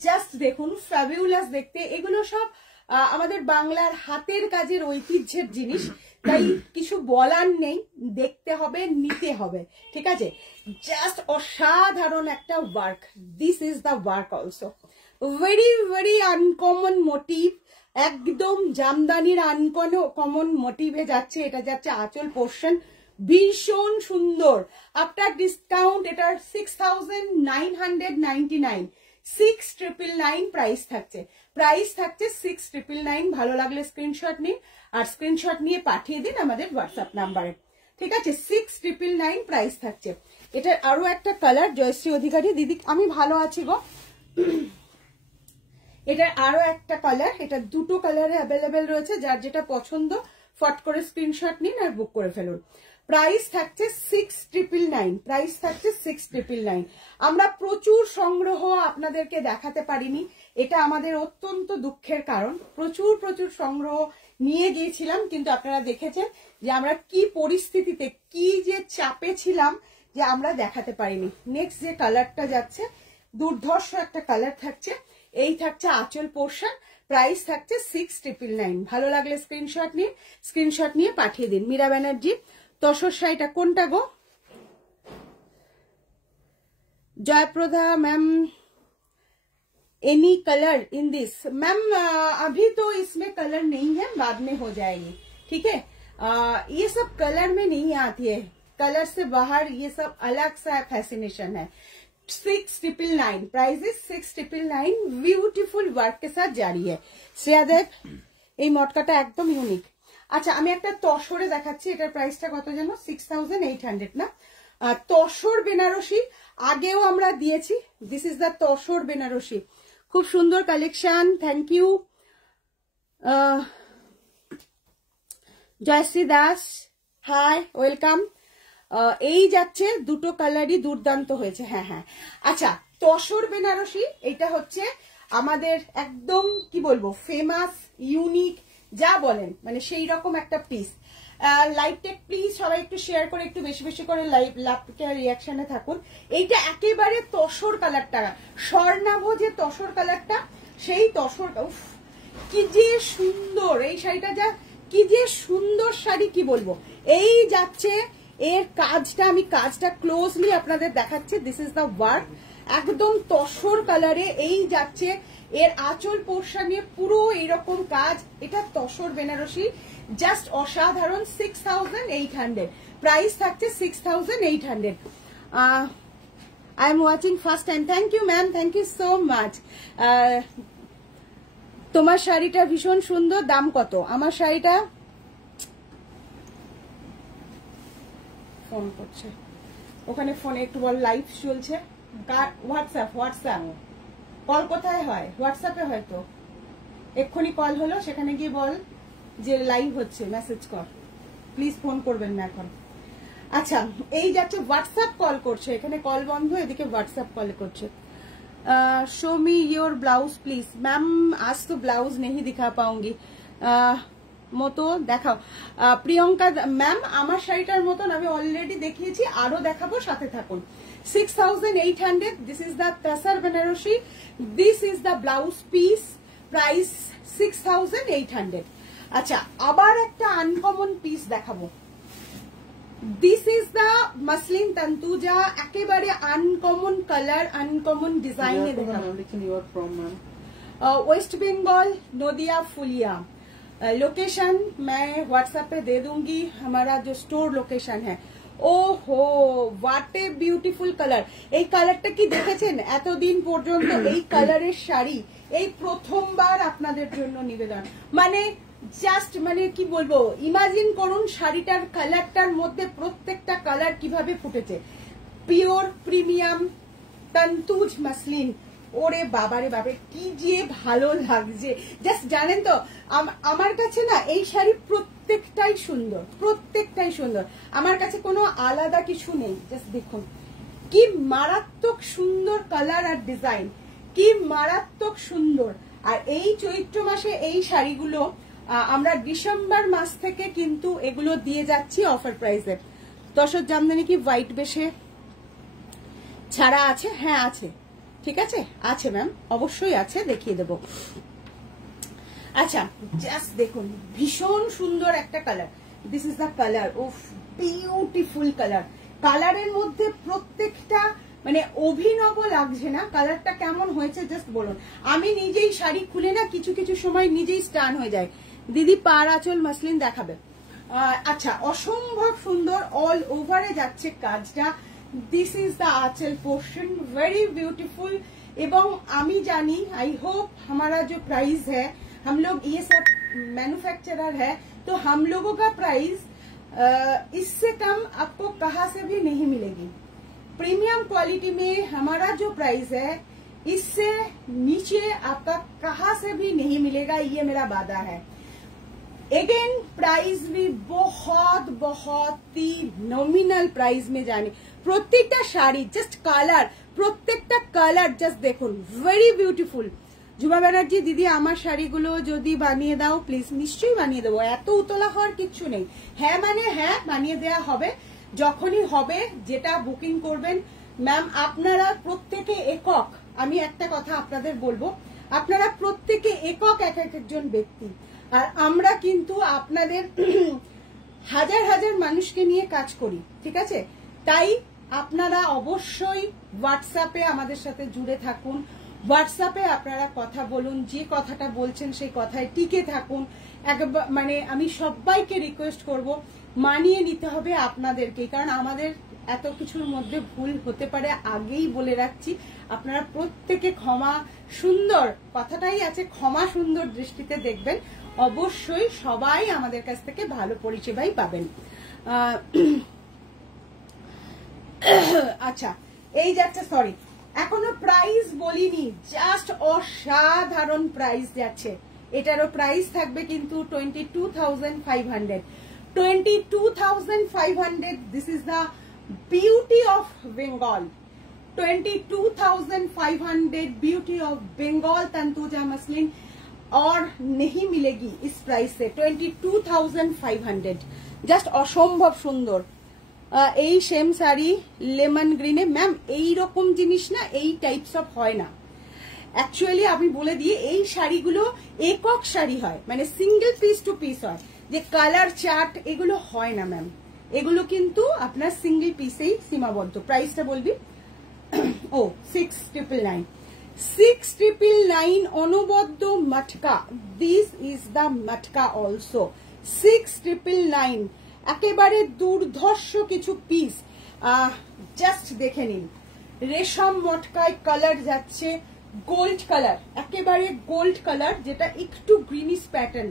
জাস্ট দেখুন, ফ্যাবিউলাস দেখতে। এগুলো সব আমাদের বাংলার হাতের কাজের ঐতিহ্যের জিনিস, তাই কিছু বলার নেই, দেখতে হবে, নিতে হবে, ঠিক আছে? জাস্ট অসাধারণ একটা work. This is the work also. Very very uncommon motif, একদম জামদানির আনকমন মোটিভে যাচ্ছে। এটা যাচ্ছে আঁচল পোর্শন, ভীষণ সুন্দর। আফটার ডিসকাউন্ট এটার 6,999। 6,999 প্রাইস থাকছে। প্রাইস থাকছে 6,999। ভালো লাগলে স্ক্রিনশট নিন, আর স্ক্রিনশট নিয়ে পাঠিয়ে দিন আমাদের হোয়াটসঅ্যাপ নাম্বারে, ঠিক আছে? 6,999 প্রাইস থাকছে। এটার আরো একটা কালার, জয়শ্রী অধিকারী দিদি, আমি ভালো আছি গো। এটার আরো একটা কালার, এটা দুটো কালারে অ্যাভেলেবেল রয়েছে। যার যেটা পছন্দ ফট করে স্ক্রিনশট নিন আর বুক করে ফেলুন। প্রাইস থাকছে 6,999। প্রাইস থাকছে 6,999। আমরা প্রচুর সংগ্রহ আপনাদেরকে দেখাতে পারিনি, এটা আমাদের অত্যন্ত দুঃখের কারণ। প্রচুর সংগ্রহ নিয়ে গিয়েছিলাম, কিন্তু আপনারা দেখেছেন যে আমরা কি পরিস্থিতিতে, কি যে চাপে ছিলাম যে আমরা দেখাতে পারিনি। নেক্সট যে কালারটা যাচ্ছে, দুর্ধর্ষ একটা কালার থাকছে। এই থাকছে আঁচল পোর্শন, প্রাইস থাকছে 6,999। ভালো লাগলে স্ক্রিনশট নিন, স্ক্রিনশট নিয়ে পাঠিয়ে দিন। মীরা ব্যানার্জি, তসর শাড়িটা কোনটা গো? Jayaprada ma'am, any colour in this? Ma'am अभी तो इसमें कलर नहीं है, बाद में हो जाएगी, ठीक है। ये सब कलर में नहीं आती है, कलर से बाहर ये सब अलग सा फैसिनेशन है। 6999 प्राइस इज 6999, ब्यूटीफुल वर्क के साथ जारी है। শ্রেয়াদেব এই মটকাটা একদম ইউনিক। আচ্ছা আমি একটা তসরে দেখাচ্ছি, এটার প্রাইসটা কত জানো? 6800 না? তসর বেনারসি আগেও আমরা দিয়েছি। This is the tussar Banarasi, খুব সুন্দর collection. Thank you Joyshree Das, hi, welcome. এই যাচ্ছে, দুটো কালারই দুর্দান্ত হয়েছে। হ্যাঁ হ্যাঁ, আচ্ছা তসর বেনারসি এটা হচ্ছে আমাদের একদম কি বলবো ফেমাস, ইউনিক, যা বলেন মানে সেই রকম একটা পিস। লাইভ টেক প্লিজ সবাই একটু শেয়ার করে একটু বেশি বেশি করে লাইভ রিয়াকশনে থাকুন। এইটা একেবারে তসর কালারটা, স্বর্ণাভ যে তসর কালারটা, সেই তসর, উফ কি যে সুন্দর এই শাড়িটা, যা কি যে সুন্দর শাড়ি, কি বলবো। এই যাচ্ছে এর কাজটা, আমি কাজটা ক্লোজলি আপনাদের দেখাচ্ছি। দিস ইজ দ্য ওয়ার্ক, একদম তসর কালারে এই যাচ্ছে। এর আঁচল পোর্শনে পুরো এরকম কাজ, এটা তসর বেনারসি, জাস্ট অসাধারণ। 6800 প্রাইস থাকছে 6800। I am watching first time, thank you ma'am, thank you so much. তোমার শাড়িটা ভীষণ সুন্দর, দাম কত? আমার শাড়িটা, ফোন করছে ওখানে, ফোনে একটু বল, লাইভ চলছে। হোয়াটসঅ্যাপ কল কোথায় হয়? হোয়াটসঅ্যাপে হয়তো এক্ষুনি কল হলো, সেখানে গিয়ে বল যে লাইভ হচ্ছে, মেসেজ কর, প্লিজ ফোন করবেন না এখন। আচ্ছা এই যাচ্ছে হোয়াটসঅ্যাপ কল করছে, এখানে কল বন্ধ, এদিকে হোয়াটসঅ্যাপ কল করছে। Show me your blouse please. Ma'am आज तो ब्लाउज नहीं दिखा पाऊंगी, মতো দেখাও। প্রিয়ঙ্কা ম্যাম, আমার শাড়িটার মতন আমি অলরেডি দেখিয়েছি, আরো দেখাবো, সাথে থাকুন। 6800, this is the tussar Banarasi, this is the blouse piece, price 6800। আচ্ছা আবার একটা আনকমন পিস দেখাবো। This is the muslin Tantuja, একেবারে আনকমন কালার, আনকমন ডিজাইনে দেখাবো। वेस्ट बंगाल, नदिया, फुलिया। लोकेशन मैं व्हाट्सएप पे दे दूंगी, हमारा जो स्टोर लोकेशन है। ওহো হোয়াট এ বিউটিফুল কালার। এই কালারটা কি দেখেছেন? এতদিন পর্যন্ত এই কালারের শাড়ি এই প্রথমবার আপনাদের জন্য নিবেদন, মানে জাস্ট মানে কি বলবো, ইমাজিন করুন শাড়িটার কালারটার মধ্যে প্রত্যেকটা কালার কিভাবে ফুটেছে। পিওর প্রিমিয়াম তন্তুজ মাসলিন, ওরে বাবারে বাবা কি যে ভালো লাগছে। জাস্ট জানেন তো আমার কাছে না এই শাড়ি প্রত্যেকটাই সুন্দর, প্রত্যেকটাই সুন্দর, আমার কাছে কোনো আলাদা কিছু নেই। জাস্ট দেখুন কি মারাত্মক সুন্দর কালার আর ডিজাইন, কি মারাত্মক সুন্দর। আর এই চৈত্র মাসে এই শাড়িগুলো আমরা ডিসেম্বর মাস থেকে কিন্তু এগুলো দিয়ে যাচ্ছি অফার প্রাইসে। তসর জামদানি কি হোয়াইট বেশে ছাড়া আছে? হ্যাঁ আছে, ঠিক আছে, আছে ম্যাম, অবশ্যই আছে, দেখিয়ে দেব। আচ্ছা জাস্ট দেখুন ভীষণ সুন্দর একটা colour, this is the colour, উফ বিউটিফুল কালার। কালারের মধ্যে প্রত্যেকটা মানে অভিনব লাগছে না? কালারটা কেমন হয়েছে জাস্ট বলুন। আমি নিজেই শাড়ি খুলে না কিছু কিছু সময় নিজেই স্টান হয়ে যায়। দিদি পার আঁচল মাসলিন দেখাবে। আচ্ছা অসম্ভব সুন্দর, অল ওভারে যাচ্ছে কাজটা। This is the anchal portion, very beautiful. एवं आमी जानी, आई होप हमारा जो प्राइस है, हम लोग ये सब मैन्युफैक्चरर है, तो हम लोगों का प्राइस इससे कम आपको कहाँ से भी नहीं मिलेगी। प्रीमियम क्वालिटी में हमारा जो प्राइस है इससे नीचे आपका कहाँ से भी नहीं मिलेगा, ये मेरा वादा है। अगेन प्राइस भी बहुत बहुत ही नॉमिनल प्राइस में जाने। প্রত্যেকটা শাড়ি জাস্ট কালার, প্রত্যেকটা কালার জাস্ট দেখুন, ভেরি বিউটিফুল। ঝুমা ব্যানার্জি দিদি আমার শাড়িগুলো যদি বানিয়ে দাও প্লিজ। নিশ্চয়ই বানিয়ে দেবো, এত উতলা হওয়ার কিচ্ছু নেই। হ্যাঁ মানে হ্যাঁ বানিয়ে দেওয়া হবে, যখনই হবে যেটা বুকিং করবেন। ম্যাম আপনারা প্রত্যেকে একক, আমি একটা কথা আপনাদের বলবো, আপনারা প্রত্যেকে একক এক একজন ব্যক্তি, আর আমরা কিন্তু আপনাদের হাজার হাজার মানুষকে নিয়ে কাজ করি, ঠিক আছে? তাই আপনারা অবশ্যই হোয়াটসঅ্যাপে আমাদের সাথে জুড়ে থাকুন, হোয়াটসঅ্যাপে আপনারা কথা বলুন, যে কথাটা বলছেন সেই কথায় টিকে থাকুন। একবার মানে আমি সবাইকে রিকোয়েস্ট করব, মানিয়ে নিতে হবে আপনাদেরকে, কারণ আমাদের এত কিছুর মধ্যে ভুল হতে পারে, আগেই বলে রাখছি। আপনারা প্রত্যেকে ক্ষমা সুন্দর, কথাটাই আছে, ক্ষমা সুন্দর দৃষ্টিতে দেখবেন। অবশ্যই সবাই আমাদের কাছ থেকে ভালো পরিষেবাই পাবেন। আচ্ছা, এই যাচ্ছে, সরি এখনো প্রাইস বলিনি, জাস্ট অসাধারণ প্রাইস যাচ্ছে। এটারও প্রাইস থাকবে কিন্তু 22,500। 22,500, this is the beauty of Bengal. 22,500 beauty of Bengal Tantuja muslin और नहीं मिलेगी इस प्राइस से। 22,500 জাস্ট অসম্ভব সুন্দর। এই সেম শাড়ি লেমন গ্রিনে, ম্যাম এই রকম জিনিস না, এই টাইপস অফ হয় না অ্যাকচুয়ালি। আমি বলে দিই, এই শাড়িগুলো একক শাড়ি হয়, মানে সিঙ্গেল পিস টু পিস হয়, যে কালার চার্ট এগুলো হয় না ম্যাম। এগুলো কিন্তু আপনার সিঙ্গেল পিসেই সীমাবদ্ধ। প্রাইসটা বলবি? ও 6,999 6,999 অনবদ্য matka. This is the matka also 6,999। একেবারে দুর্ধর্ষ কিছু পিস, জাস্ট দেখে নিন। রেশম মটকায় কালার যাচ্ছে গোল্ড কালার, একেবারে গোল্ড কালার, যেটা একটু greenish pattern,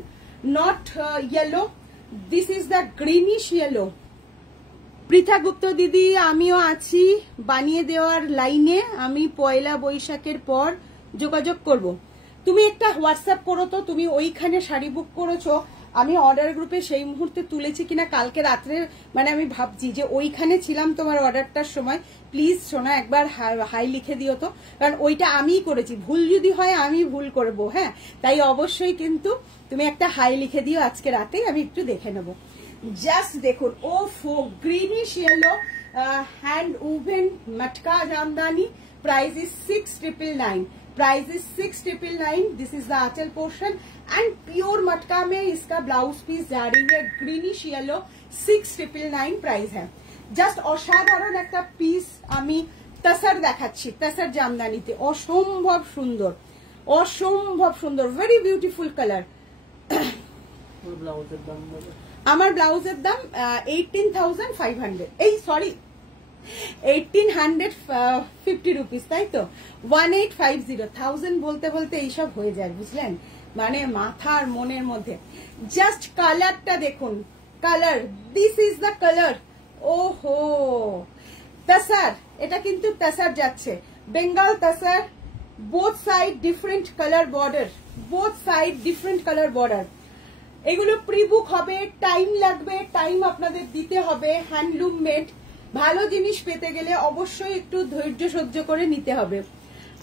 not yellow. This is the greenish yellow. Pritha Gupta দিদি, আমিও আছি বানিয়ে দেওয়ার লাইনে। আমি পয়লা বৈশাখের পর যোগাযোগ করব। তুমি একটা হোয়াটসঅ্যাপ করো তো, তুমি ওইখানে শাড়ি বুক করেছো, আমি অর্ডার গ্রুপে সেই মুহূর্তে তুলেছি কিনা কালকে রাত্রে, মানে আমি ভাবছি যে ওইখানে ছিলাম তোমার অর্ডারটার সময়। প্লিজ সোনা একবার হাই লিখে দিও তো, কারণ ওইটা আমিই করেছি। ভুল যদি হয় আমি ভুল করবো, হ্যাঁ, তাই অবশ্যই কিন্তু তুমি একটা হাই লিখে দিও আজকে রাতেই, আমি একটু দেখে নেবো। জাস্ট দেখুন, ও ফো greenish yellow hand woven matka Jamdani. Price is 6,999। Price is 6,999। This is the anchal portion and pure matka में इसका ब्लाउज पीस जा रही है ग्रीनिश येलो। 6,999 प्राइस है। জাস্ট অসাধারণ একটা পিস আমি তাসার দেখাচ্ছি, তাসার জামদানিতে। অসম্ভব সুন্দর, অসম্ভব সুন্দর, ভেরি বিউটিফুল কালার। আমার ব্লাউজের দাম 18,500, এই সরি 1,850 রুপিস, তাই তো? 1,850। 1000 বলতে বলতে এইসব হয়ে যায়, বুঝলেন, মানে মাথার মনের মধ্যে। জাস্ট কালারটা দেখুন, colour, this is the colour. ওহো, তাসার, এটা কিন্তু তাসার যাচ্ছে, Bengal tussar. Both side different colour border, both side different colour border. এগুলো প্রি বুক হবে, টাইম লাগবে, টাইম আপনাদের দিতে হবে। হ্যান্ডলুম মেড, ভালো জিনিস পেতে গেলে অবশ্যই একটু ধৈর্য সহ্য করে নিতে হবে।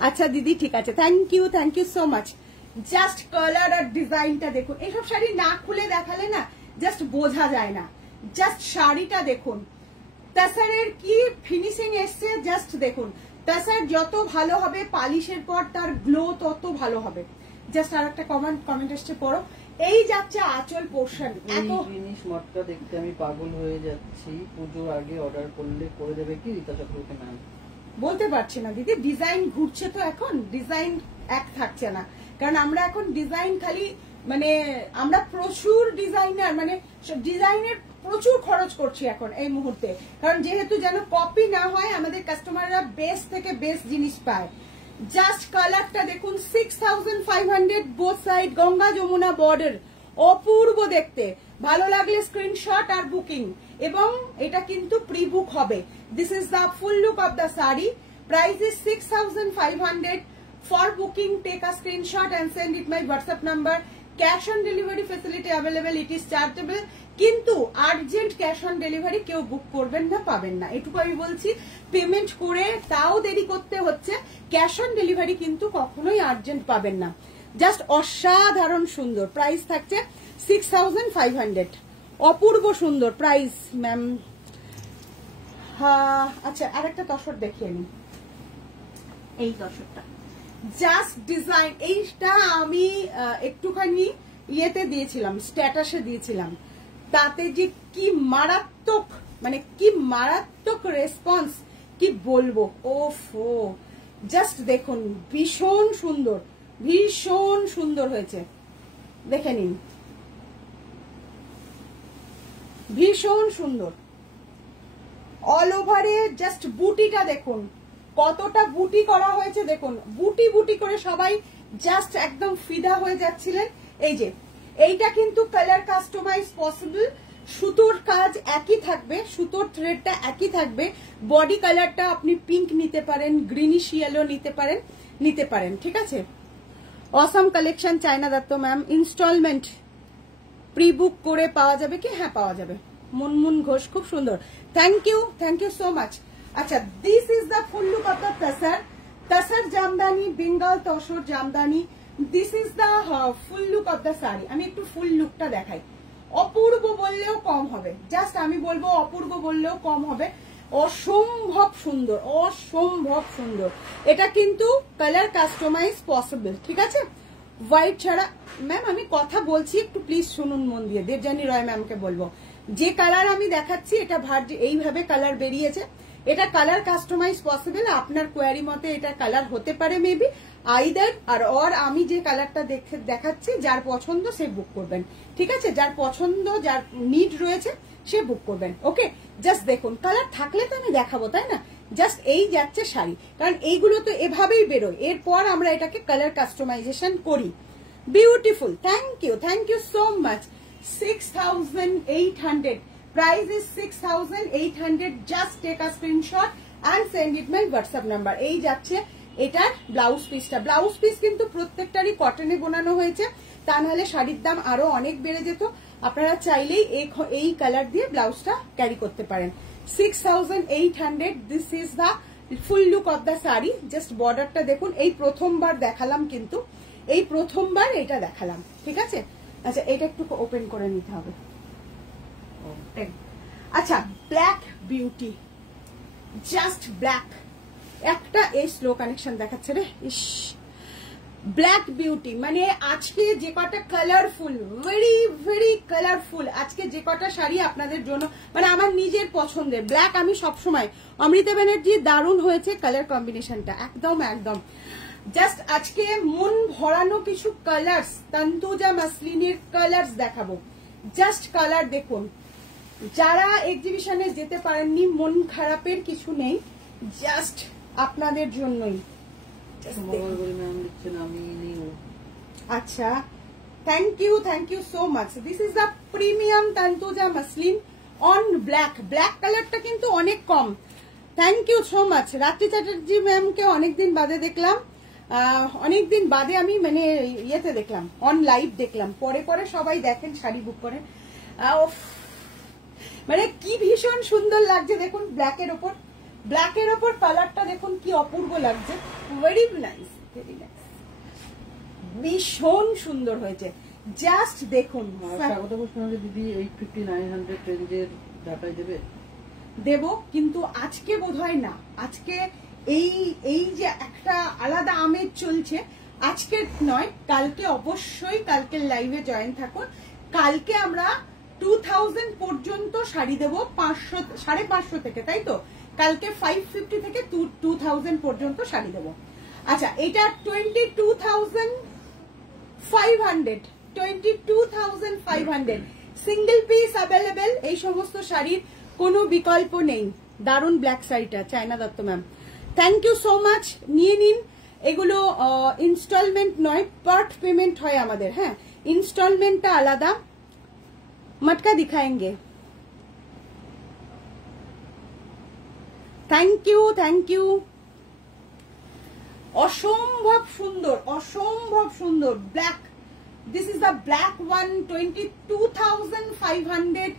আচ্ছা দিদি, ঠিক আছে, thank you so much. Just colour আর ডিজাইনটা দেখুন। এইসব শাড়ি না খুলে দেখালে না জাস্ট বোঝা যায় না। জাস্ট শাড়িটা দেখুন, তাসারের কি ফিনিশিং এসছে, জাস্ট দেখুন। তাসার যত ভালো হবে, পালিশের পর তার গ্লো তত ভালো হবে। জাস্ট আর একটা কমেন্ট এসছে, পড়ো। এই যাচ্ছে আঁচল পোর্শন। এত জিনিস মটকা দেখতে আমি পাগল হয়ে যাচ্ছি। পুজোর আগে অর্ডার করলে করে দেবে কি রীতা চক্রবর্তী ম্যাম? বলতে পারছি না দিদি, ডিজাইন ঘুরছে তো, এখন ডিজাইন এক থাকছে না, কারণ আমরা এখন ডিজাইন খালি, মানে আমরা প্রচুর ডিজাইনার, মানে ডিজাইনের প্রচুর খরচ করছি এখন এই মুহূর্তে, কারণ যেহেতু যেন কপি না হয়, আমাদের কাস্টমাররা বেস্ট থেকে বেস্ট জিনিস পায়। জাস্ট কালারটা দেখুন, 6,500 both side, Ganga Yamuna border, অপূর্ব দেখতে। ভালো লাগলে স্ক্রিনশট আর বুকিং, এবং এটা কিন্তু প্রি বুক হবে। This is the full look of the sari. Price is 6,500। For booking take a screenshot and send it my WhatsApp number. Cash on delivery facility available, it is chargeable, কিন্তু urgent cash on delivery কেউ book করবেন না, পাবেন না, এটুকু আমি বলছি। Payment করে তাও দেরি করতে হচ্ছে, ক্যাশ অন ডেলিভারি কিন্তু কখনোই আর্জেন্ট পাবেন না। জাস্ট অসাধারণ সুন্দর। প্রাইস থাকছে 6,500। অপূর্ব সুন্দর প্রাইস ম্যাম। আচ্ছা, আর একটা তসর দেখিয়ে নিন। এই তসরটা জাস্ট ডিজাইন, এইটা আমি একটুখানি ইয়েতে দিয়েছিলাম, স্ট্যাটাসে দিয়েছিলাম, তাতে যে কি মারাত্মক, মানে কি মারাত্মক রেসপন্স, কি বলবো। ওফো, জাস্ট দেখুন, ভীষণ সুন্দর, ভীষণ সুন্দর হয়েছে, দেখে নিন, ভীষণ সুন্দর। অল ওভারে জাস্ট বুটিটা দেখুন, কতটা বুটি করা হয়েছে দেখুন, বুটি বুটি করে সবাই জাস্ট একদম ফিদা হয়ে যাচ্ছিলেন। এই যে এইটা কিন্তু কালার কাস্টমাইজ পসিবল, সুতোর কাজ একই থাকবে, সুতোর থ্রেডটা একই থাকবে, বডি কালারটা আপনি পিঙ্ক নিতে পারেন, গ্রিনিশ ইয়েলো নিতে পারেন, ঠিক আছে। Awesome collection China Dutta ma'am. Instalment pre book করে পাওয়া যাবে কি? হ্যাঁ পাওয়া যাবে। মুনমুন ঘোষ, খুব সুন্দর, থ্যাংক ইউ সো মাচ। আচ্ছা, this is the full look of the tussar Jamdani, Bengal tussar Jamdani. This is the full look of the sari. আমি একটু ফুল লুকটা দেখাই। অপূর্ব বললেও কম হবে, জাস্ট আমি বলবো অপূর্ব বললেও কম হবে। অসম্ভব সুন্দর, অসম্ভব সুন্দর। এটা কিন্তু কালার কাস্টমাইজ পসিবল, ঠিক আছে। হোয়াইট ছাড়া ম্যাম আমি কথা বলছি, একটু প্লিজ শুনুন মন দিয়ে। দেবযানী রয় ম্যামকে বলবো, যে কালার আমি দেখাচ্ছি এটা এইভাবে কালার বেরিয়েছে, এটা কালার কাস্টমাইজ পসিবল। আপনার কোয়ারি মতে এটা কালার হতে পারে মেবি, আইদার আর আমি যে কালারটা দেখাচ্ছি, যার পছন্দ সে বুক করবেন, ঠিক আছে। যার পছন্দ, যার নিড রয়েছে সে বুক করবেন, ওকে। জাস্ট দেখুন, কালার থাকলে তো আমি দেখাবো, তাই না। জাস্ট এই যাচ্ছে শাড়ি, কারণ এইগুলো তো এভাবেই বেরোয়, এরপর আমরা এটাকে কালার কাস্টমাইজেশন করি। Beautiful, thank you so much. 6800, price is 6800, just take a screenshot and send it my WhatsApp number। এই যাচ্ছে এটার ব্লাউজ পিসটা। ব্লাউজ পিস কিন্তু প্রত্যেকটারই কটনে বোনানো হয়েছে, তা নাহলে শাড়ির দাম আরো অনেক বেড়ে যেত। আপনারা চাইলেই এই কালার দিয়ে ব্লাউজটা ক্যারি করতে পারেন। 6800, this is the full look of the sari. Just বর্ডারটা দেখুন, এই প্রথমবার দেখালাম, কিন্তু এই প্রথমবার এটা দেখালাম, ঠিক আছে। আচ্ছা, এটা একটু ওপেন করে নিতে হবে। আচ্ছা, ব্ল্যাক বিউটি, জাস্ট ব্ল্যাক। একটা এই স্লো কানেকশন দেখাচ্ছে রে, ইস। ব্ল্যাক বিউটি মানে আজকে যে কটা কালারফুল, ভেরি ভেরি কালারফুল, আজকে যে কটা শাড়ি আপনাদের জন্য, মানে আমার নিজের পছন্দের ব্ল্যাক। আমি সবসময়, অমৃতা ব্যানার্জি দারুণ হয়েছে কালার কম্বিনেশনটা, একদম একদম। জাস্ট আজকে মন ভরানো কিছু কালার্স, তন্তুজা মাসলিনের কালার্স দেখাবো। জাস্ট কালার দেখুন, যারা এক্সিবিশনে যেতে পারেননি, মন খারাপের কিছু নেই, জাস্ট আপনাদের জন্যই। আচ্ছা, thank you so much. This is the premium Tantuja muslin on black. Black কালারটা কিন্তু অনেক কম। Thank you so much. Ratri Chatterjee ম্যামকে অনেকদিন বাদে দেখলাম, অনেকদিন বাদে আমি মানে ইয়েতে দেখলাম, অন লাইভ দেখলাম। পরে পরে সবাই দেখেন, শাড়ি বুক করেন। মানে কি ভীষণ সুন্দর লাগছে দেখুন, ব্ল্যাকের ওপর কালারটা দেখুন কি অপূর্ব লাগছে। ভেরি নাইস, ভেরি নাইস, ভীষণ সুন্দর হয়েছে। জাস্ট দেখুন। স্বাগত ঘোষণাকে দিদি 8900 রেঞ্জের ঢাকায় দেব, কিন্তু আজকে বোধহয় না। আজকে এই যে একটা আলাদা আমেজ চলছে, আজকে নয়, কালকে অবশ্যই, কালকের লাইভে জয়েন থাকুন। কালকে আমরা 2000 পর্যন্ত শাড়ি দেবো, 500 থেকে, তাই তো। কালকে 550 থেকে 2000 পর্যন্ত শাড়ি দেবো। আচ্ছা, এটা 22,500 সিঙ্গেল পিস অ্যাভেলেবেল। এই সমস্ত শাড়ির কোনো বিকল্প নেই। দারুণ ব্ল্যাক শাড়িটা, China Dutta ma'am, thank you so much. নিয়ে নিন, এগুলো ইনস্টলমেন্ট নয়, পার্ট পেমেন্ট হয় আমাদের। হ্যাঁ, ইনস্টলমেন্টটা আলাদা। মটকা দিখাएंगे। Thank you. অসম্ভব সুন্দর black. This is the black one, 22,500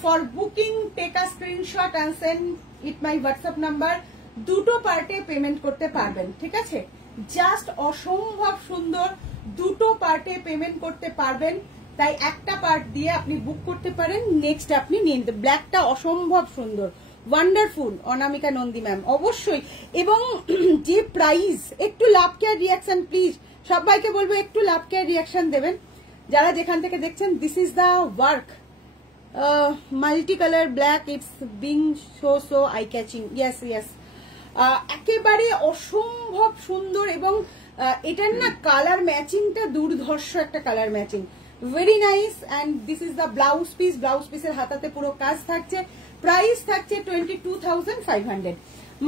for booking. Take a screenshot and send it my WhatsApp number. দুটো পার্টে পেমেন্ট করতে পারবেন, ঠিক আছে। জাস্ট অসম্ভব সুন্দর, দুটো পার্টে পেমেন্ট করতে পারবেন। তাই একটা পার্ট দিয়ে আপনি বুক করতে পারেন, নেক্সট আপনি নিয়ে নিতে। ব্ল্যাকটা অসম্ভব সুন্দর, ওয়ান্ডারফুল। অনামিকা নন্দী ম্যাম, অবশ্যই। এবং যে প্রাইস, একটু লাভ কেয়ার রিয়াকশন প্লিজ, সবাইকে বলবো একটু লাভ কেয়ার রিয়াকশন দেবেন যারা যেখান থেকে দেখছেন। This is the work, multi colour black, it's being so eye catching. Yes yes, একেবারে অসম্ভব সুন্দর, এবং এটার না কালার ম্যাচিংটা দুর্ধর্ষ একটা colour matching, very nice. And this is the blouse piece, blouse পিসের হাতাতে পুরো কাজ থাকছে। প্রাইস থাকছে 22,500।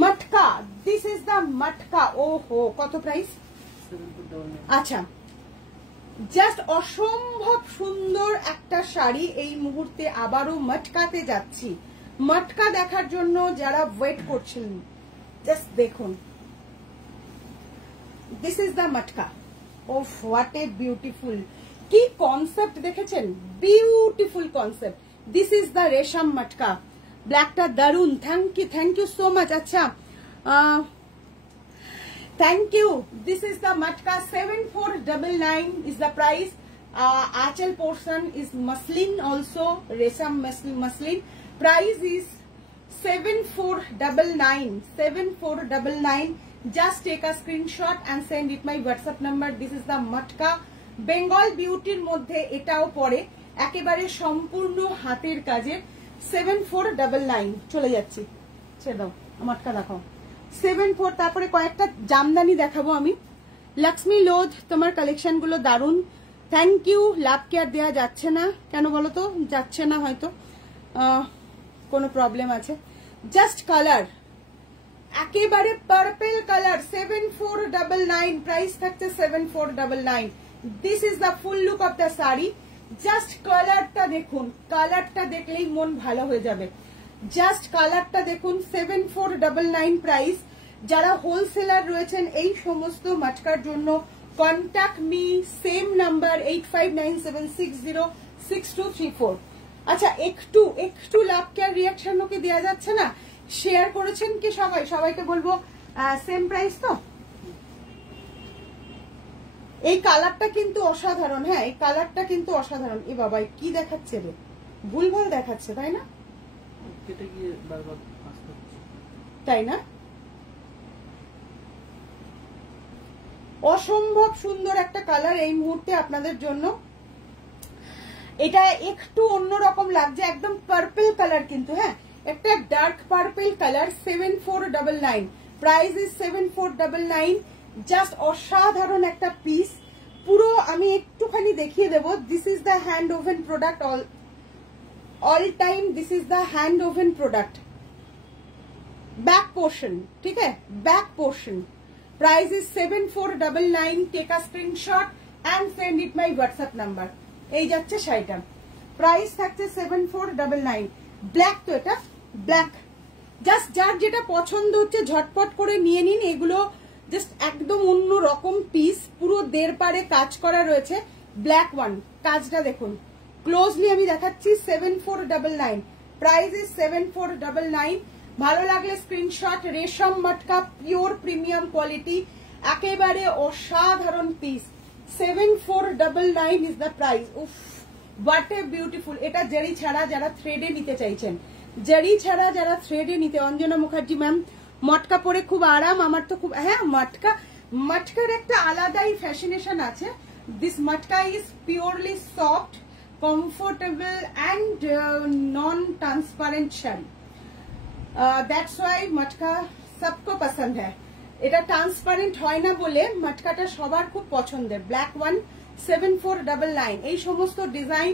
মটকা, দিস ইজ দ্য মটকা। ও হো, কত প্রাইস? আচ্ছা, জাস্ট অসম্ভব সুন্দর একটা শাড়ি। এই মুহূর্তে আবারও মটকাতে যাচ্ছি। মটকা দেখার জন্য যারা ওয়েট করছেন, জাস্ট দেখুন, দিস ইজ দ্য মটকা। ওফ, হোয়াট এ বিউটিফুল, কি কনসেপ্ট দেখেছেন, beautiful concept. This is the resham matka, ব্ল্যাকটা দারুন। Thank you so much. আচ্ছা, thank you. This is the matka, 7499 is the price. Achal portion is muslin, also resam muslin. Price is 7499. 7499. Just take a screenshot and send it my WhatsApp number. This is the matka. Bengal beauty এর মধ্যে এটাও পড়ে, একেবারে সম্পূর্ণ হাতের কাজের। 7499 চলে যাচ্ছি, ছেড়ে দাও, মাটকা দেখাও। 74। তারপরে কয়েকটা জামদানি দেখাবো আমি। লক্ষ্মী লোধ, তোমার কালেকশন গুলো দারুন, থ্যাংক ইউ। লাভ কেয়ার দেওয়া যাচ্ছে না কেন বলো তো? যাচ্ছে না, হয়তো কোনো প্রবলেম আছে। জাস্ট কালার, একেবারে পার্পল কালার, 7499। প্রাইস থাকছে 7499। This is the full look of the sari. Just কালারটা দেখুন, কালারটা দেখলেই মন ভালো হয়ে যাবে। জাস্ট কালারটা দেখুন, 7499 প্রাইস। যারা হোলসেলার রয়েছেন এই সমস্ত মাটকার জন্য, কন্ট্যাক্ট মি, সেম নাম্বার 8597606234। আচ্ছা, একটু লাভ কেয়ার রিয়াকশন কি দেওয়া যাচ্ছে না? শেয়ার করেছেন কি সবাই? সবাইকে বলবো সেম প্রাইস তো। এই কালারটা কিন্তু অসাধারণ, হ্যাঁ এই কালারটা কিন্তু অসাধারণ। এ বাবা, কি দেখাচ্ছে রে, ভুলভাল দেখাচ্ছে তাই না? তাই না? অসম্ভব সুন্দর একটা কালার এই মুহূর্তে আপনাদের জন্য। এটা একটু অন্যরকম লাগছে, একদম পার্পল কালার কিন্তু, হ্যাঁ একটা dark purple colour. 7499। Price is 7499। Just অসাধারণ একটা পিস। পুরো আমি একটুখানি দেখিয়ে দেবো। This is the hand woven product, all time this is the hand woven product. Back portion, ठीक है, back portion. Price is 7499। Take a screenshot and send it my WhatsApp number. এই যাচ্ছে শাড়িটা, প্রাইস থাকছে 7499। ব্ল্যাক তো, এটা black. Just যার যেটা পছন্দ হচ্ছে ঝটপট করে নিয়ে নিন। এগুলো জাস্ট একদম অন্য রকম পিস, পুরো দেড় পারে কাজ করা রয়েছে। ব্ল্যাক ওয়ান, কাজটা দেখুন ক্লোজলি, আমি দেখাচ্ছি। 7499। Price is 7499। ভালো লাগলে স্ক্রিনশট। রেশম মটকা, পিওর প্রিমিয়াম কোয়ালিটি, একেবারে অসাধারণ পিস। 7499 is the price. উফ, হোয়াট এ বিউটিফুল। এটা জারি ছাড়া যারা থ্রেডে নিতে চাইছেন, জারি ছাড়া যারা থ্রেডে নিতে। অঞ্জনা মুখার্জি ম্যাম, মটকা পরে খুব আরাম। আমার তো খুব, হ্যাঁ মটকার একটা আলাদাই ফ্যাশনেশন আছে। This matka is purely soft, comfortable and non-transparent sari. That's why মটকা सबको पसंद है। এটা ট্রান্সপারেন্ট হয় না বলে মটকাটা সবার খুব পছন্দের। Black one, 7499। এই সমস্ত ডিজাইন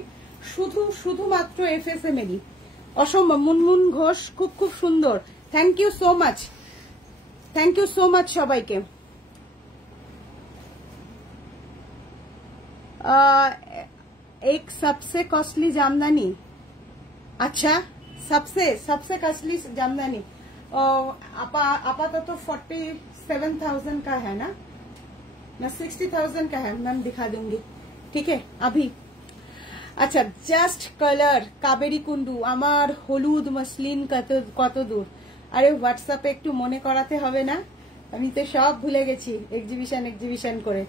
শুধুমাত্র FSM এরই। অসম্ভব। মুনমুন ঘোষ, খুব সুন্দর। Thank you so much, thank you so much সবাইকে। एक सबसे कॉस्टली जामदानी, अच्छा सबसे कॉस्टली जामदानी आपातत तो 47,000 का है ना 60,000 का है मैम, दिखा दूंगी, ठीक है अभी। अच्छा, জাস্ট কালার, কাবেরী কুন্ডু, আমার হলুদ মসলিন কত দূর। আরে হোয়াটসঅ্যাপে একটু মনে করাতে হবে না? আমি তো সব ভুলে গেছি এক্সিবিশন করে।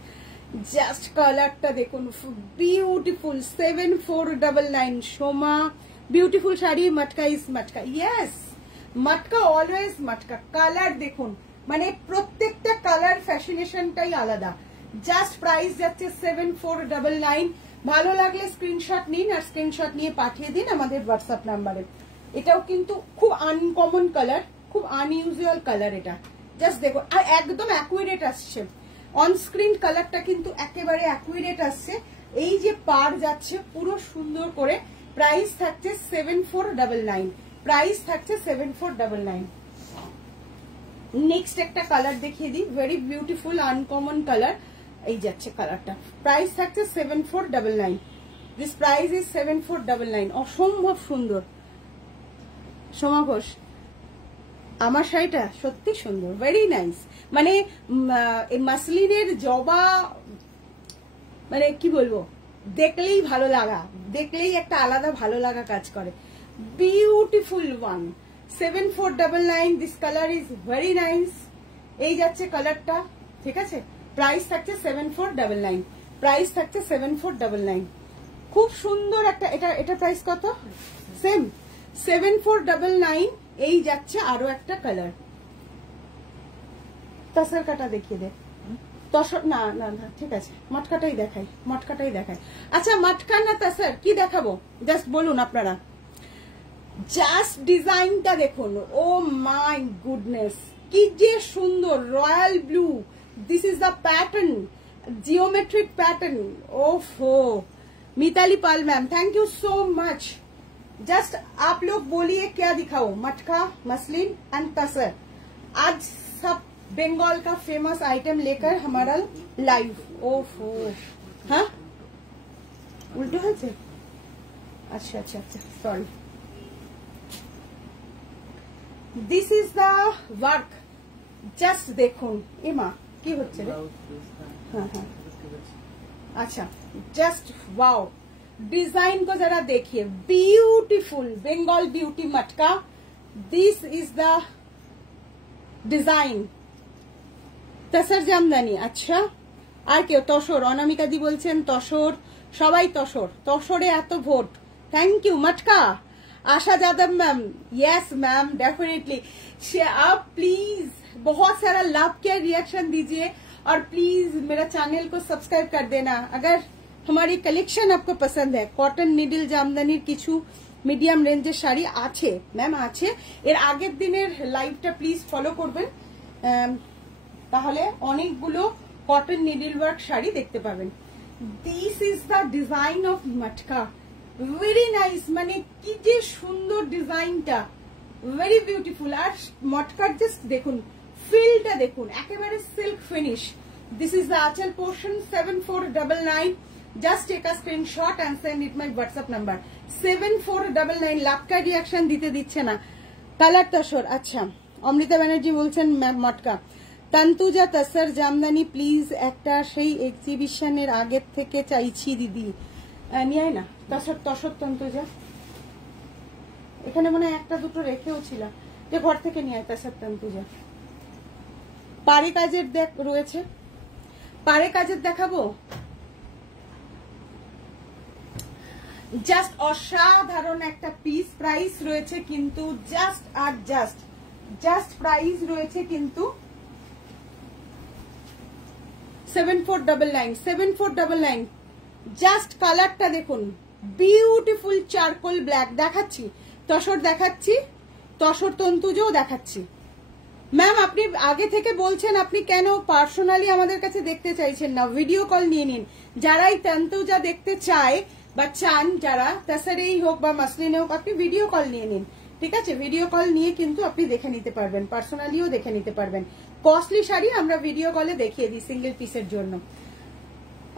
জাস্ট কালারটা দেখুন, beautiful. 7499। Soma, beautiful sari. Matka is matka, yes matka, always matka. Colour দেখুন, মানে প্রত্যেকটা কালার ফ্যাশনেশনটাই আলাদা। জাস্ট প্রাইস যাচ্ছে 7499। ভালো লাগলে স্ক্রিনশট নিন আর স্ক্রিনশট নিয়ে পাঠিয়ে দিন আমাদের হোয়াটসঅ্যাপ নাম্বারে। এটাও কিন্তু খুব আনকমন কালার, খুব আনইউজুয়াল কালার। এটা জাস্ট দেখো, আর একদম অ্যাকুরেট আসছে অন স্ক্রিন কালারটা, কিন্তু একেবারে অ্যাকুরেট আসছে। এই যে পার যাচ্ছে পুরো সুন্দর করে। প্রাইস থাকছে 7499, প্রাইস থাকছে 7499। নেক্সট একটা কালার দেখিয়ে দিই, ভেরি বিউটিফুল আনকমন কালার। এই যাচ্ছে কালারটা, প্রাইস থাকছে 7499। This price is 7499। অসম্ভব সুন্দর। সোমা ঘোষ, আমার শাড়িটা সত্যি সুন্দর, ভেরি নাইস। মানে এই মাসলিনের জবা, মানে কি বলবো, দেখলেই ভালো লাগা, দেখলেই একটা আলাদা ভালো লাগা কাজ করে। Beautiful one, 7499। This colour is very nice. এই যাচ্ছে কালারটা, ঠিক আছে। প্রাইস থাকছে 7499, প্রাইস থাকছে 7499। খুব সুন্দর একটা, এটা প্রাইস কত? সেম 7499। এই যাচ্ছে আরো একটা কালার। তাসার কাটা দেখিয়ে দে। তসর না না না, ঠিক আছে, মটকাটাই দেখাই, মটকাটাই দেখাই। আচ্ছা, মটকা না তাসার কি দেখাবো জাস্ট বলুন আপনারা। জাস্ট ডিজাইনটা দেখুন, ও মাই গুডনেস, কি যে সুন্দর। Royal blue, this is the pattern, geometric pattern. ओफो, Mitali Pal ma'am, thank you so much. Just आप लोग बोलिए क्या दिखाओ, मटका, मसलिन एंड तसर। आज सब बंगाल का फेमस आइटम लेकर हमारा लाइव। ओफो, हाँ उल्टो है। अच्छा अच्छा अच्छा, sorry. This is the work, just देखुन। एमा কি হচ্ছে রে? হ্যাঁ হ্যাঁ, আচ্ছা, জাস্ট ওয়াও। ডিজাইন को जरा देखिए, beautiful Bengal beauty matka. This is the design. Tussar jamdani. আচ্ছা, আর কেউ? তসর, অনামিকা দি বলছেন তসর, সবাই তসর। তসরে এত vote, thank you. Matka, Asha Yadav ma'am, yes ma'am, definitely. आप प्लीज बहुत सारा लव के रिएक्शन दीजिए और प्लीज मेरा चैनल को सब्सक्राइब कर देना। अगर हमारी कलेक्शन आपको पसंद है, कॉटन निडल জামদানির কিছু মিডিয়াম রেঞ্জের শাড়ি আছে ম্যাম, আছে। এর আগের দিনের লাইভটা প্লিজ ফলো করবেন, তাহলে অনেকগুলো কটন নিডল ওয়ার্ক শাড়ি দেখতে পাবেন। This is the design of matka, very nice. মানে কি যে সুন্দর ডিজাইনটা, ভেরি বিউটিফুল। আর মটকার জাস্ট দেখুন, ফিলটা দেখুন, একেবারে silk finish. This is the anchal portion. 7499। Just take a screenshot and send it my WhatsApp number. 7499। লাভকা রিয়াকশন দিতে দিচ্ছে না। কালার তসর। আচ্ছা, অমৃতা ব্যানার্জি বলছেন মটকা। তন্তুজা তসর জামদানি প্লিজ একটা সেই এক্সিবিশনের আগের থেকে চাইছি দিদি। নিয়ে না তসর, তসর তন্তুজা। এখানে মনে হয় একটা দুটো রেখেও ছিল, যে ঘর থেকে নিয়ে আয় তসর তন্তুজা। পাড়ে কাজের দেখ রয়েছে, পাড়ে কাজের দেখাবো। জাস্ট অসাধারণ একটা পিস। প্রাইস রয়েছে কিন্তু জাস্ট আর জাস্ট প্রাইস রয়েছে কিন্তু 7499, 7499। জাস্ট কালারটা দেখুন, বিউটিফুল চারকোল ব্ল্যাক। দেখাচ্ছি তসর, দেখাচ্ছি তসর তন্তুজও দেখাচ্ছি। ম্যাম আপনি আগে থেকে বলছেন আপনি কেন পার্সোনালি আমাদের কাছে দেখতে চাইছেন না, ভিডিও কল নিয়ে নিন। যারাই তন্তুজা দেখতে চায় বা চান, যারা তসরেই হোক বা মাসলিনে হোক, আপনি ভিডিও কল নিয়ে নিন, ঠিক আছে। ভিডিও কল নিয়ে কিন্তু আপনি দেখে নিতে পারবেন, পার্সোনালিও দেখে নিতে পারবেন। কস্টলি শাড়ি আমরা ভিডিও কলে দেখিয়ে দিই সিঙ্গেল পিসের জন্য।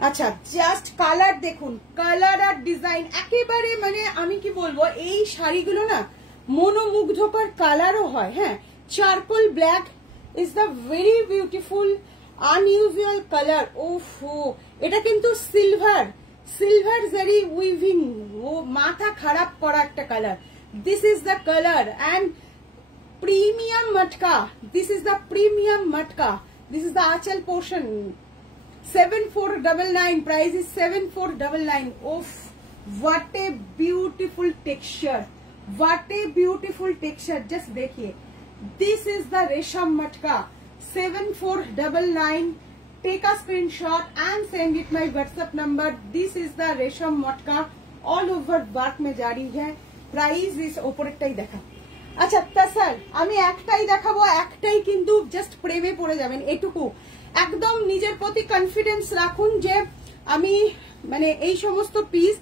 আচ্ছা, জাস্ট কালার দেখুন, কালার আর ডিজাইন একেবারে, মানে আমি কি বলবো, এই শাড়িগুলো না মনোমুগ্ধকর কালারও হয়। হ্যাঁ, charcoal black is the very beautiful unusual colour. ওফো, এটা কিন্তু সিলভার জারি উইভিং, ও মাথা খারাপ করা একটা colour. This is the colour and premium matka. This is the premium matka. This is the anchal portion. 7499, price is 7499. Oof, what a beautiful texture, what a beautiful texture. Just देखिए, this is the resham matka। 7499। take a screenshot and send it my WhatsApp number. This is the रेशम मटका all over work में जारी है. Price is ওপরেরটাই দেখা. আচ্ছা তাসার আমি একটাই দেখাবো, একটাই কিন্তু জাস্ট প্রেমে পড়ে যাবেন এটুকু। একদম নিজের প্রতি কনফিডেন্স রাখুন যে আমি মানে এই সমস্ত পিস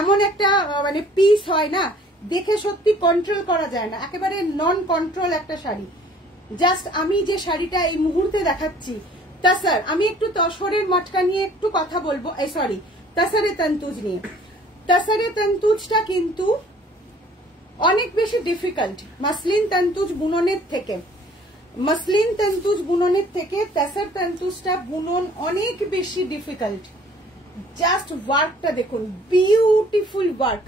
এমন একটা মানে পিস হয় না দেখে সত্যি কন্ট্রোল করা যায় না, একেবারে নন কন্ট্রোল একটা শাড়ি। জাস্ট আমি যে শাড়িটা এই মুহূর্তে দেখাচ্ছি তাসার, আমি একটু তসরের মটকা নিয়ে একটু কথা বলবো, সরি তাসারে তন্তুজ নিয়ে। তাসারে তন্তুজটা কিন্তু অনেক বেশি ডিফিকাল্ট মাসলিন তন্তুজ বুননের থেকে। মাসলিন তন্তুজ বুননের থেকে তাসার তন্তুজটা বুনন অনেক বেশি ডিফিকাল্ট। জাস্ট ওয়ার্কটা দেখুন, বিউটিফুল ওয়ার্ক,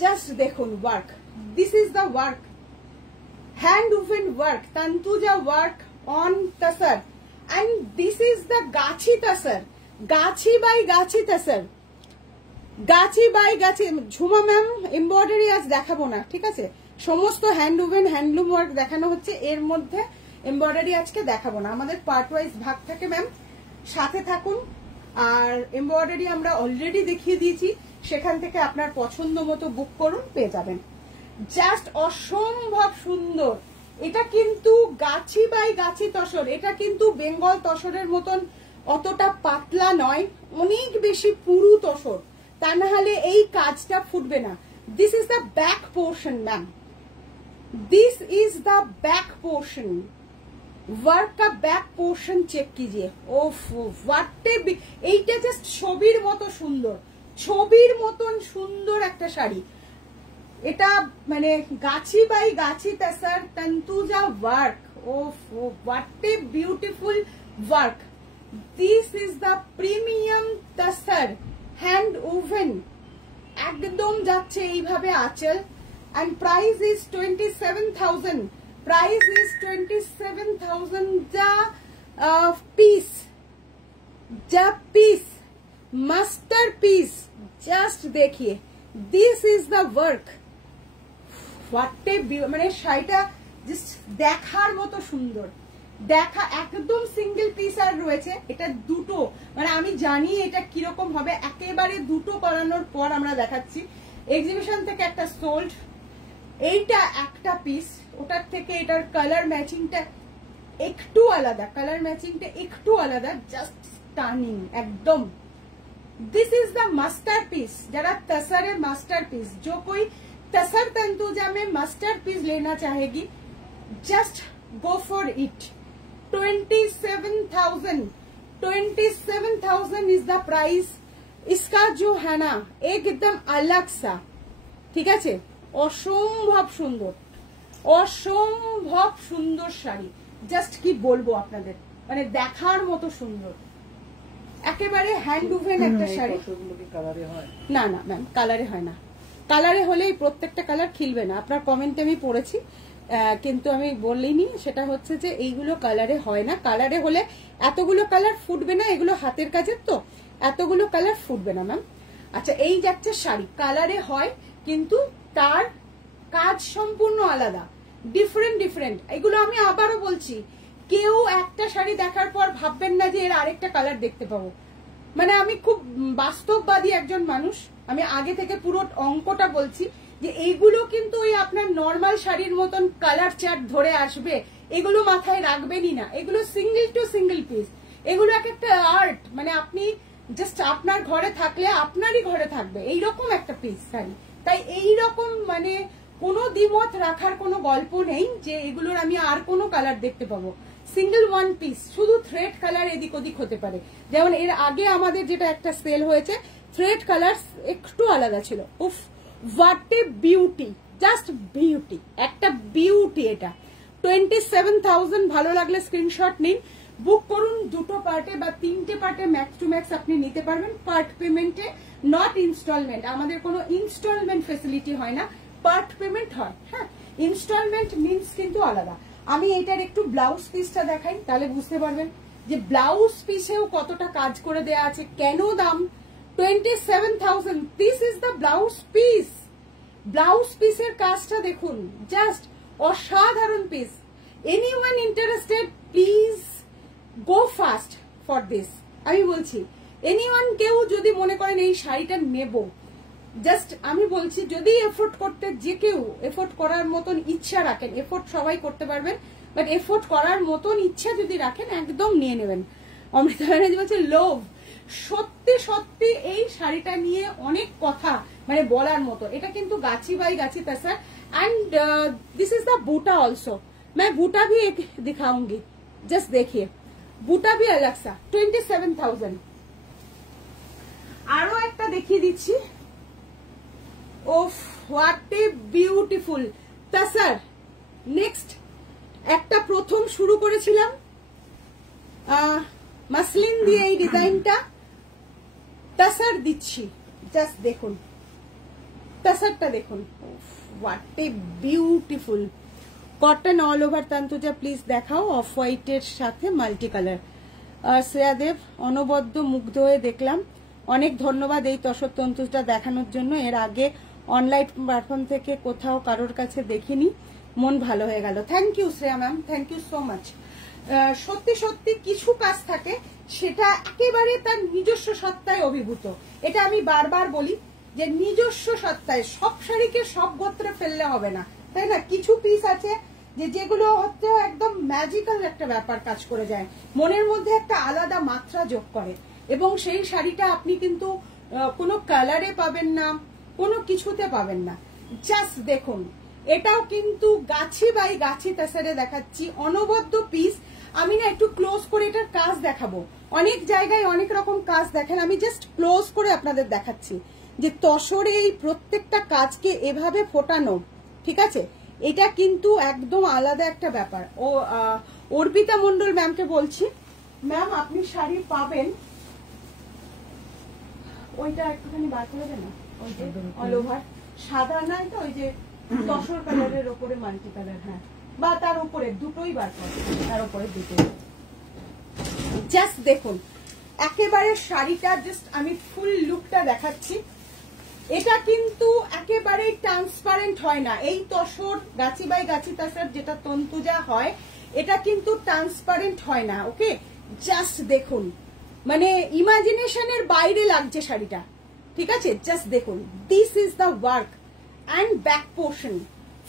জাস্ট দেখুন work, this is the work, hand woven work, Tantuja work on tussar, and this is the Gachhi তাসার, Gachhi by gachhi তাসার, Gachhi by Gachhi. Jhuma ma'am embroidery আজ দেখাবো না, ঠিক আছে, সমস্ত হ্যান্ড ওভেন হ্যান্ডলুম ওয়ার্ক দেখানো হচ্ছে, এর মধ্যে এমব্রয়ডারি আজকে দেখাবো না, আমাদের পার্ট ওয়াইজ ভাগ থাকে ম্যাম, সাথে থাকুন। আর এমব্রয়ডারি আমরা অলরেডি দেখিয়ে দিয়েছি, সেখান থেকে আপনার পছন্দ মতো বুক করুন, পেয়ে যাবেন। জাস্ট অসম্ভব সুন্দর। এটা কিন্তু গাছি বাই গাছি তসর, এটা কিন্তু বেঙ্গল তসরের মতন অতটা পাতলা নয়, অনেক বেশি পুরু তসর, তা না হলে এই কাজটা ফুটবে না। This is the back portion ma'am, this is the back portion, work का बैक पोर्शन चेक कीजिए। ओफ वाटे এইটা জাস্ট ছবির মতো সুন্দর, ছবির মতন সুন্দর একটা শাড়ি। এটা মানে গাছি বাই গাছি তাসার তন্তুজা ওয়ার্ক, ওফ what a beautiful work. This is the premium tussar hand woven, একদম যাচ্ছে এইভাবে আঁচল। and price is 27,000, price is 27,000 the piece, the piece, masterpiece, just देखिए, this is the work, what a মানে শাড়িটা জাস্ট দেখার মতো সুন্দর, দেখা একদম সিঙ্গেল পিস আর রয়েছে, এটা দুটো, মানে আমি জানি এটা কিরকম হবে, একেবারে দুটো করানোর পর আমরা দেখাচ্ছি। এক্সিবিশন থেকে একটা সোল্ড, এইটা একটা পিস, ওটার থেকে এটার কালার ম্যাচিংটা একটু আলাদা, কালার ম্যাচিংটা একটু আলাদা, জাস্ট স্টানিং একদম। दिस इज द मास्टरपीस, जरा तसर मास्टरपीस, जो कोई तसर तंतुजा में मास्टरपीस लेना चाहेगी, just go for it. 27,000 is the price. इसका जो है ना एकदम अलग सा, ठीक है, অসম্ভব সুন্দর, অসম্ভব সুন্দর শাড়ি, জাস্ট কি বলবো আপনাদের, মানে দেখার মতো সুন্দর, একেবারে হ্যান্ড ওভেন একটা শাড়ি। না না ম্যাম কালারে হয় না, কালারে হলেই প্রত্যেকটা কালার খিলবে না, আপনার কমেন্টে আমি পড়েছি, কিন্তু আমি বললিনি, সেটা হচ্ছে যে এইগুলো কালারে হয় না, কালারে হলে এতগুলো কালার ফুটবে না, এগুলো হাতের কাজের তো এতগুলো কালার ফুটবে না ম্যাম। আচ্ছা এই যাচ্ছে শাড়ি, কালারে হয় কিন্তু তার কাজ সম্পূর্ণ আলাদা, ডিফারেন্ট ডিফারেন্ট। এগুলো আমি আবারও বলছি, কেউ একটা শাড়ি দেখার পর ভাববেন না যে এর আরেকটা কালার দেখতে পাবো, মানে আমি খুব বাস্তববাদী একজন মানুষ, আমি আগে থেকে পুরো অঙ্কটা বলছি যে এইগুলো কিন্তু ওই আপনার নর্মাল শাড়ির মতন কালার চার্ট ধরে আসবে, এগুলো মাথায় রাখবেনই না, এগুলো সিঙ্গেল টু সিঙ্গেল পিস, এগুলো এক একটা আর্ট, মানে আপনি জাস্ট আপনার ঘরে থাকলে আপনারই ঘরে থাকবে এইরকম একটা পিস শাড়ি। তাই এইরকম মানে কোনো দ্বিমত রাখার কোনো গল্প নেই যে এগুলোর আমি আর কোনো কালার দেখতে পাবো, সিঙ্গেল ওয়ান পিস, শুধু থ্রেড কালার এদিক ওদিক হতে পারে, যেমন এর আগে আমাদের যেটা একটা সেল হয়েছে থ্রেড কালার একটু আলাদা ছিল। উফ what a beauty, just beauty, একটা বিউটি। এটা 27,000, ভালো লাগলে স্ক্রিনশট নিন, বুক করুন, দুটো পার্টে বা তিনটে পার্টে ম্যাক্স টু ম্যাক্স আপনি নিতে পারবেন, পার্ট পেমেন্টে, নট ইনস্টলমেন্ট। আমাদের কোনো ইনস্টলমেন্ট ফেসিলিটি হয় না, পার্ট পেমেন্ট হয়। হ্যাঁ, ইনস্টলমেন্ট মিনস কিন্তু আলাদা। আমি এটার একটু ব্লাউজ পিসটা দেখাই, তাহলে বুঝতে পারবেন যে ব্লাউজ পিসেও কতটা কাজ করে দেয়া আছে, কেন দাম 27,000। This is the blouse piece, blouse পিসের কাজটা দেখুন, জাস্ট অসাধারণ piece. Anyone interested please go fast, for this. আমি বলছি এনিওয়ান কেউ যদি মনে করেন এই শাড়িটা নেব, জাস্ট আমি বলছি যদি এফোর্ট করতে, যে কেউ এফোর্ট করার মতন ইচ্ছা রাখেন, এফোর্ট সবাই করতে পারবেন, বাট এফোর্ট করার মতন ইচ্ছা যদি রাখেন একদম নিয়ে নেবেন। অমৃতা ব্যানার্জি বলছে লোভ। সত্যি সত্যি এই শাড়িটা নিয়ে অনেক কথা মানে বলার মতো। এটা কিন্তু gachhi by gachhi tussar, and this is the buta also. मैं बूटा भी एक दिखाऊंगी, जस्ट देखिए बूटा भी अलग सा 27,000। আরো একটা দেখিয়ে দিচ্ছি। ওফ what a beautiful tussar. Next একটা প্রথম শুরু করেছিলাম মাসলিন দিয়ে এই ডিজাইনটা, তাসার দিচ্ছি, জাস্ট দেখুন তাসারটা দেখুন। What a beautiful cotton all over. Tantuja please দেখাও অফ হোয়াইটের সাথে মাল্টি কালার। শ্রেয়াদেব অনবদ্য মুগ্ধ হয়ে দেখলাম, অনেক ধন্যবাদ এই তসর তন্তুটা দেখানোর জন্য। এর আগে অনলাইন প্ল্যাটফর্ম থেকে কোথাও কারোর কাছে দেখিনি, মন ভালো হয়ে গেল। Thank you Shreya ma'am, thank you so much. সত্যি সত্যি কিছু কাজ থাকে সেটা একেবারে তার নিজস্ব সত্তায় অভিভূত। এটা আমি বারবার বলি যে নিজস্ব সত্তায়, সব শাড়িকে সব গোত্রে ফেললে হবে না, তাই না? কিছু পিস আছে যে যেগুলো হচ্ছে একদম ম্যাজিক্যাল একটা ব্যাপার কাজ করে যায়, মনের মধ্যে একটা আলাদা মাত্রা যোগ করে, এবং সেই শাড়িটা আপনি কিন্তু কোনো কালারে পাবেন না, কোনো কিছুতে পাবেন না। জাস্ট দেখুন, এটাও কিন্তু গাছি বাই গাছি তাসারে দেখাচ্ছি, অনবদ্য পিস। আমি না একটু ক্লোজ করে এটার কাজ দেখাবো, অনেক জায়গায় অনেক রকম কাজ দেখেন, আমি জাস্ট ক্লোজ করে আপনাদের দেখাচ্ছি যে তসরে এই প্রত্যেকটা কাজকে এভাবে ফোটানো, ঠিক আছে? এটা কিন্তু একদম আলাদা একটা ব্যাপার। ও অর্পিতা মন্ডল ম্যামকে বলছি, ম্যাম আপনি শাড়ি পাবেন, ওইটা একটুখানি বার করে দেন না, ওই যে অল ওভার সাদা নাই তো, ওই যে তসর কালারের ওপরে মাল্টি কালার, হ্যাঁ, বা তার উপরে দুটোই বার করে, তার উপরে দুটোই। জাস্ট দেখুন একেবারে শাড়িটা, জাস্ট আমি ফুল লুকটা দেখাচ্ছি। এটা কিন্তু একেবারে ট্রান্সপারেন্ট হয় না, এই তসর গাছি বাই গাছি তাসার যেটা তন্তুজা হয়, এটা কিন্তু ট্রান্সপারেন্ট হয় না। ওকে, জাস্ট দেখুন, মানে ইমাজিনেশনের বাইরে লাগছে শাড়িটা, ঠিক আছে? জাস্ট দেখুন, this is the work and back portion,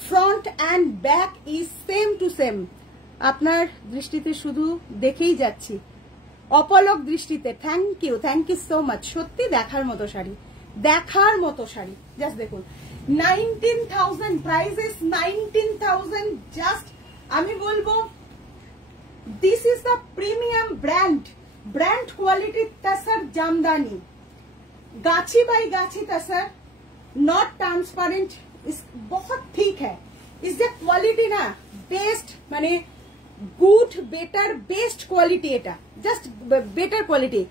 front and back is same to same. আপনার দৃষ্টিতে শুধু দেখেই যাচ্ছি, অপলক দৃষ্টিতে। Thank you so much. সত্যি দেখার মতো শাড়ি, দেখার মতো শাড়ি। জাস্ট দেখুন 19,000, প্রাইস ইজ 19,000। জাস্ট আমি বলবো this is the premium brand quality tussar jamdani, gachhi by गाछी तसर, नॉट ट्रांसपेरेंट, बहुत ठीक है। इस क्वालिटी ना बेस्ट, माने गुड बेटर बेस्ट क्वालिटी, এটা জাস্ট বেটার কোয়ালিটি।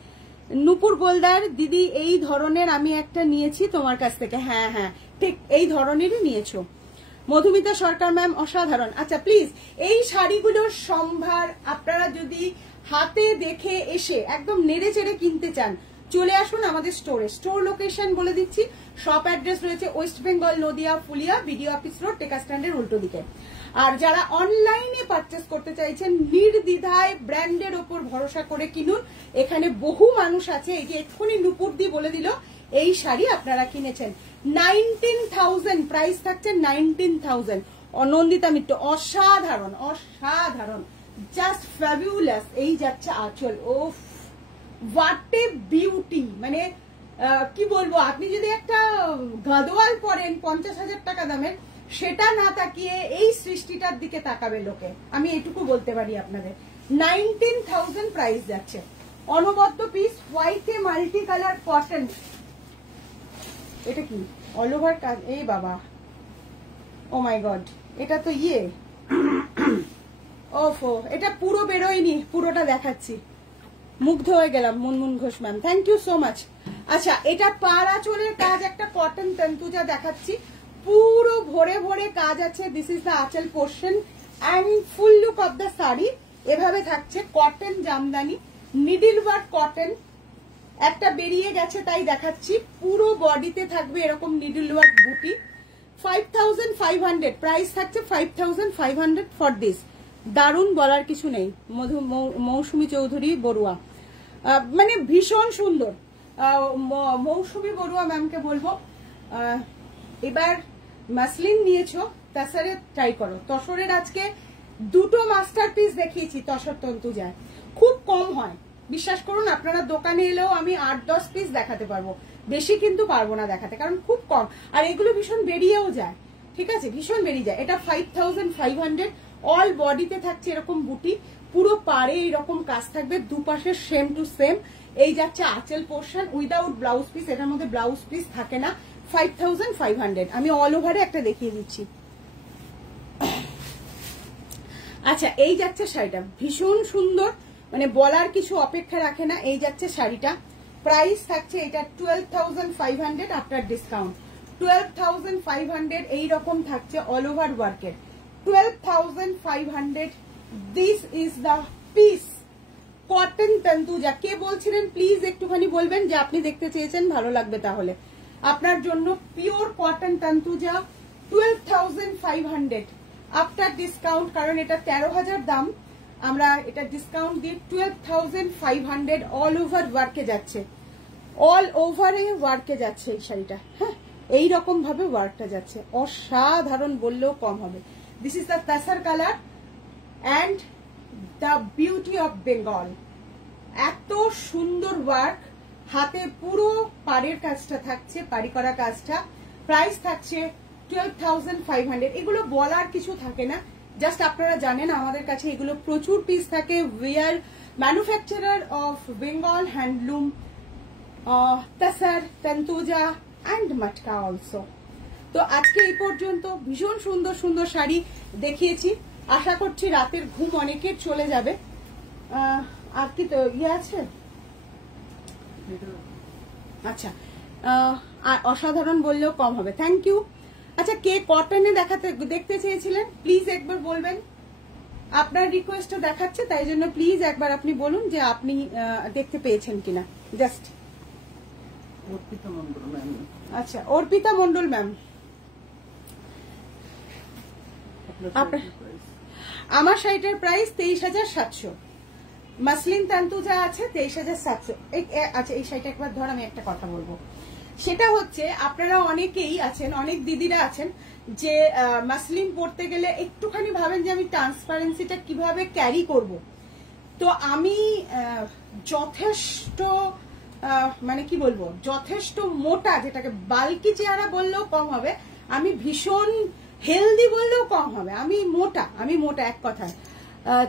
নুপুর গোলদার দিদি এই ধরনের আমি একটা নিয়েছি তোমার কাছ থেকে, হ্যাঁ হ্যাঁ ঠিক এই ধরনেরই নিয়েছো। মধুমিতা সরকার ম্যাম অসাধারণ। আচ্ছা প্লিজ এই শাড়িগুলোর সম্ভার আপনারা যদি হাতে দেখে এসে একদম নেড়ে চেড়ে কিনতে চান, চলে আসুন আমাদের স্টোরে। স্টোর লোকেশন বলে দিচ্ছি, শপ অ্যাড্রেস রয়েছে West Bengal Nadia Phulia BDO office road, টেকা স্ট্যান্ডের উল্টো দিকে। আর যারা অনলাইনে পারচেস করতে চাইছেন নির্দ্বিধায় ব্র্যান্ডের ওপর ভরসা করে কিনুন। এখানে বহু মানুষ আছে, এই যে এক্ষুনি নুপুর দি বলে দিল এই শাড়ি আপনারা কিনেছেন। 19,000 প্রাইস থাকছে, 19,000। অনন্দিতা মিত্র অসাধারণ অসাধারণ, জাস্ট ফ্যাবুলাস। এই যাচ্ছে আঁচল, ও হোয়াট এ বিউটি, মানে কি বলবো, আপনি যদি একটা গাদোয়াল পরেন 50,000 টাকা দামের, সেটা না তাকিয়ে এই সৃষ্টিটার দিকে তাকাবে লোকে, আমি এটুকু বলতে পারি আপনাদের। 19,000 প্রাইস যাচ্ছে, অনবদ্য পিস, হোয়াইটে মাল্টি কালার কটন। এটা কি অল ওভার কাজ, এই বাবা, ও মাই গড, এটা তো ইয়ে, ওফো, এটা পুরো বেরোয়নি, পুরোটা দেখাচ্ছি, মুগ্ধ হয়ে গেলাম। Munmun Ghosh ma'am thank you so much. আচ্ছা এটা পাড়া চোলের কাজ, একটা কটন তন্তুজা দেখাচ্ছি, পুরো ভরে ভরে কাজ আছে। This is the anchal portion and full look of the sari এভাবে থাকছে। Cotton Jamdani, needle work cotton, একটা বেরিয়ে গেছে তাই দেখাচ্ছি। পুরো বডিতে থাকবে এরকম নিডল ওয়ার্ক বুটি। 5,500 প্রাইস থাকছে, 5,500 ফর দিস। দারুণ, বলার কিছু নেই। মৌসুমী চৌধুরী বড়ুয়া, মানে ভীষণ সুন্দর। মৌসুমী বড়ুয়া ম্যামকে বলবো এবার মাসলিন নিয়েছো তাছাড়া ট্রাই করো। তসরের আজকে দুটো মাস্টারপিস দেখিয়েছি তসর তন্তুজায়, খুব কম হয় বিশ্বাস করুন। আপনারা দোকানে এলেও আমি 8-10 পিস দেখাতে পারবো, বেশি কিন্তু পারবো না দেখাতে, কারণ খুব কম। আর এগুলো ভীষণ বেরিয়েও যায়, ঠিক আছে, ভীষণ বেরিয়ে যায়। এটা 5500, অল বডিতে থাকছে এরকম বুটি, পুরো পাড়ে এরকম কাজ থাকবে, দুপাশে সেম টু সেম। এই যাচ্ছে আঁচল পোর্শন উইদাউট ব্লাউজ পিস, এটার মধ্যে ব্লাউজ পিস থাকে না। 5500। আমি অল ওভারে একটা দেখিয়ে দিচ্ছি। আচ্ছা, এই যাচ্ছে শাড়িটা ভীষণ সুন্দর, মানে বলার কিছু অপেক্ষা রাখে না। এই যাচ্ছে শাড়িটা, প্রাইস থাকছে এটা 12,500 আফটার ডিসকাউন্ট। 12,500 এইরকম থাকছে অল ওভার ওয়ার্কের। 12,500 this is the piece. Cotton Tantuja, কে বলছিলেন প্লিজ একটুখানি বলবেন যে আপনি দেখতে চেয়েছেন, ভালো লাগবে তাহলে আপনার জন্য। পিওর কটন তন্তুজা 12,500 আফটার ডিসকাউন্ট, কারণ এটা 13,000 দাম, আমরা এটা ডিসকাউন্ট দিয়ে 12,500 অল ওভার ওয়ার্কে যাচ্ছে, অল ওভারে ওয়ার্কে যাচ্ছে এই শাড়িটা। হ্যাঁ, এইরকম ভাবে ওয়ার্কটা যাচ্ছে, অসাধারণ বললেও কম হবে। This is the তাসার colour and the beauty of Bengal. এত সুন্দর ওয়ার্ক, হাতে পুরো পাড়ের কাজটা থাকছে, পাড়ি করা কাজটা। প্রাইস থাকছে 12,500। এগুলো বলার কিছু থাকে না, জাস্ট আপনারা জানেন আমাদের কাছে এগুলো প্রচুর পিস থাকে। We are manufacturer of Bengal handloom, tussar, Tantuja and matka also. তো আজকে এই পর্যন্ত ভীষণ সুন্দর সুন্দর শাড়ি দেখিয়েছি, আশা করছি রাতের ঘুম অনেকের চলে যাবে। আর কি তো ইয়ে আছে? আচ্ছা, আর অসাধারণ বললেও কম হবে। Thank you. আচ্ছা, কে কটনে দেখতে চেয়েছিলেন প্লিজ একবার বলবেন। আপনার রিকোয়েস্টটা দেখাচ্ছে, তাই জন্য প্লিজ একবার আপনি বলুন যে আপনি দেখতে পেয়েছেন কিনা। Just Arpita Mondal ma'am. আচ্ছা, অর্পিতা মন্ডল ম্যাম, আমার শাড়িটার প্রাইস 23,700। মাসলিন তান্তুজা আছে 23,700। আচ্ছা, এই শাড়িটা একবার ধর, আমি একটা কথা বলবো, সেটা হচ্ছে আপনারা অনেকেই আছেন, অনেক দিদিরা আছেন যে মাসলিন পরতে গেলে একটুখানি ভাবেন যে আমি ট্রান্সপারেন্সিটা কিভাবে ক্যারি করব। তো আমি যথেষ্ট মানে কি বলবো, যথেষ্ট মোটা, যেটাকে বাল্কি চেহারা বললেও কম হবে, আমি ভীষণ হেলদি বললেও কম হবে, আমি মোটা এক কথায়।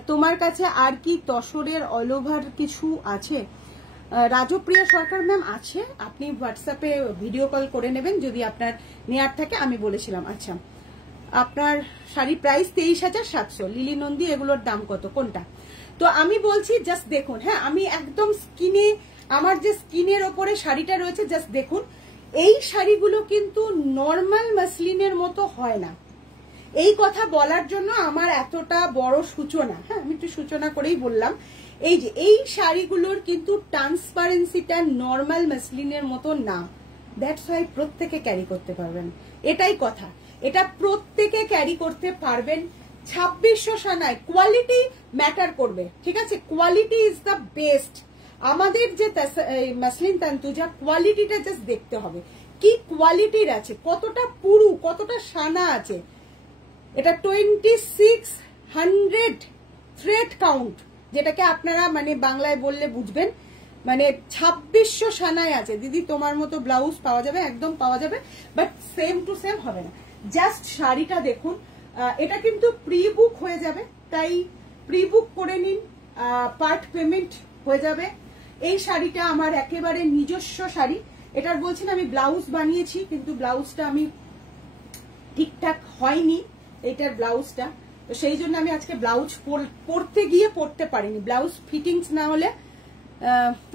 তোমার কাছে আর কি তসরের অল ওভার কিছু আছে? রাজপ্রিয়া সরকার ম্যাম আছে, আপনি হোয়াটসঅ্যাপে ভিডিও কল করে নেবেন যদি আপনার নেয়ার থাকে, আমি বলেছিলাম। আচ্ছা, আপনার শাড়ি প্রাইস 23,700। লিলি নন্দী, এগুলোর দাম কত, কোনটা? তো আমি বলছি জাস্ট দেখুন। হ্যাঁ, আমি একদম স্কিনে, আমার যে স্কিনের ওপরে শাড়িটা রয়েছে জাস্ট দেখুন। এই শাড়িগুলো কিন্তু নর্মাল মাসলিনের মতো হয় না, এই কথা বলার জন্য আমার এতটা বড় সূচনা। হ্যাঁ, আমি একটু সূচনা করেই বললাম। এই যে এই শাড়িগুলোর কিন্তু ট্রান্সপারেন্সিটা নর্মাল মাসলিনের মতো না, দ্যাটস ওয়াই প্রত্যেকে ক্যারি করতে পারবেন, এটাই কথা। এটা প্রত্যেকে ক্যারি করতে পারবেন। 2600 সানায় কোয়ালিটি ম্যাটার করবে, ঠিক আছে, কোয়ালিটি ইজ দ্য বেস্ট। আমাদের যে মাসলিন তান্তুজা, কোয়ালিটিটা জাস্ট দেখতে হবে, কি কোয়ালিটির আছে, কতটা পুরু, কতটা সানা আছে। এটা 2600 থ্রেড কাউন্ট, যেটাকে আপনারা মানে বাংলায় বললে বুঝবেন, মানে 2600 সানায় আছে। দিদি তোমার মতো ব্লাউজ পাওয়া যাবে, একদম পাওয়া যাবে, বাট সেম টু সেম হবে না। জাস্ট শাড়িটা দেখুন, এটা কিন্তু প্রি বুক হয়ে যাবে, তাই প্রি বুক করে নিন, পার্ট পেমেন্ট হয়ে যাবে। এই শাড়িটা আমার একেবারে নিজস্ব শাড়ি, এটার বলছি না আমি ব্লাউজ বানিয়েছি, কিন্তু ব্লাউজটা আমি ঠিকঠাক হয়নি এটার ব্লাউজটা, তো সেই জন্য আমি আজকে ব্লাউজ পরতে গিয়ে পরতে পারিনি। ব্লাউজ ফিটিংস না হলে,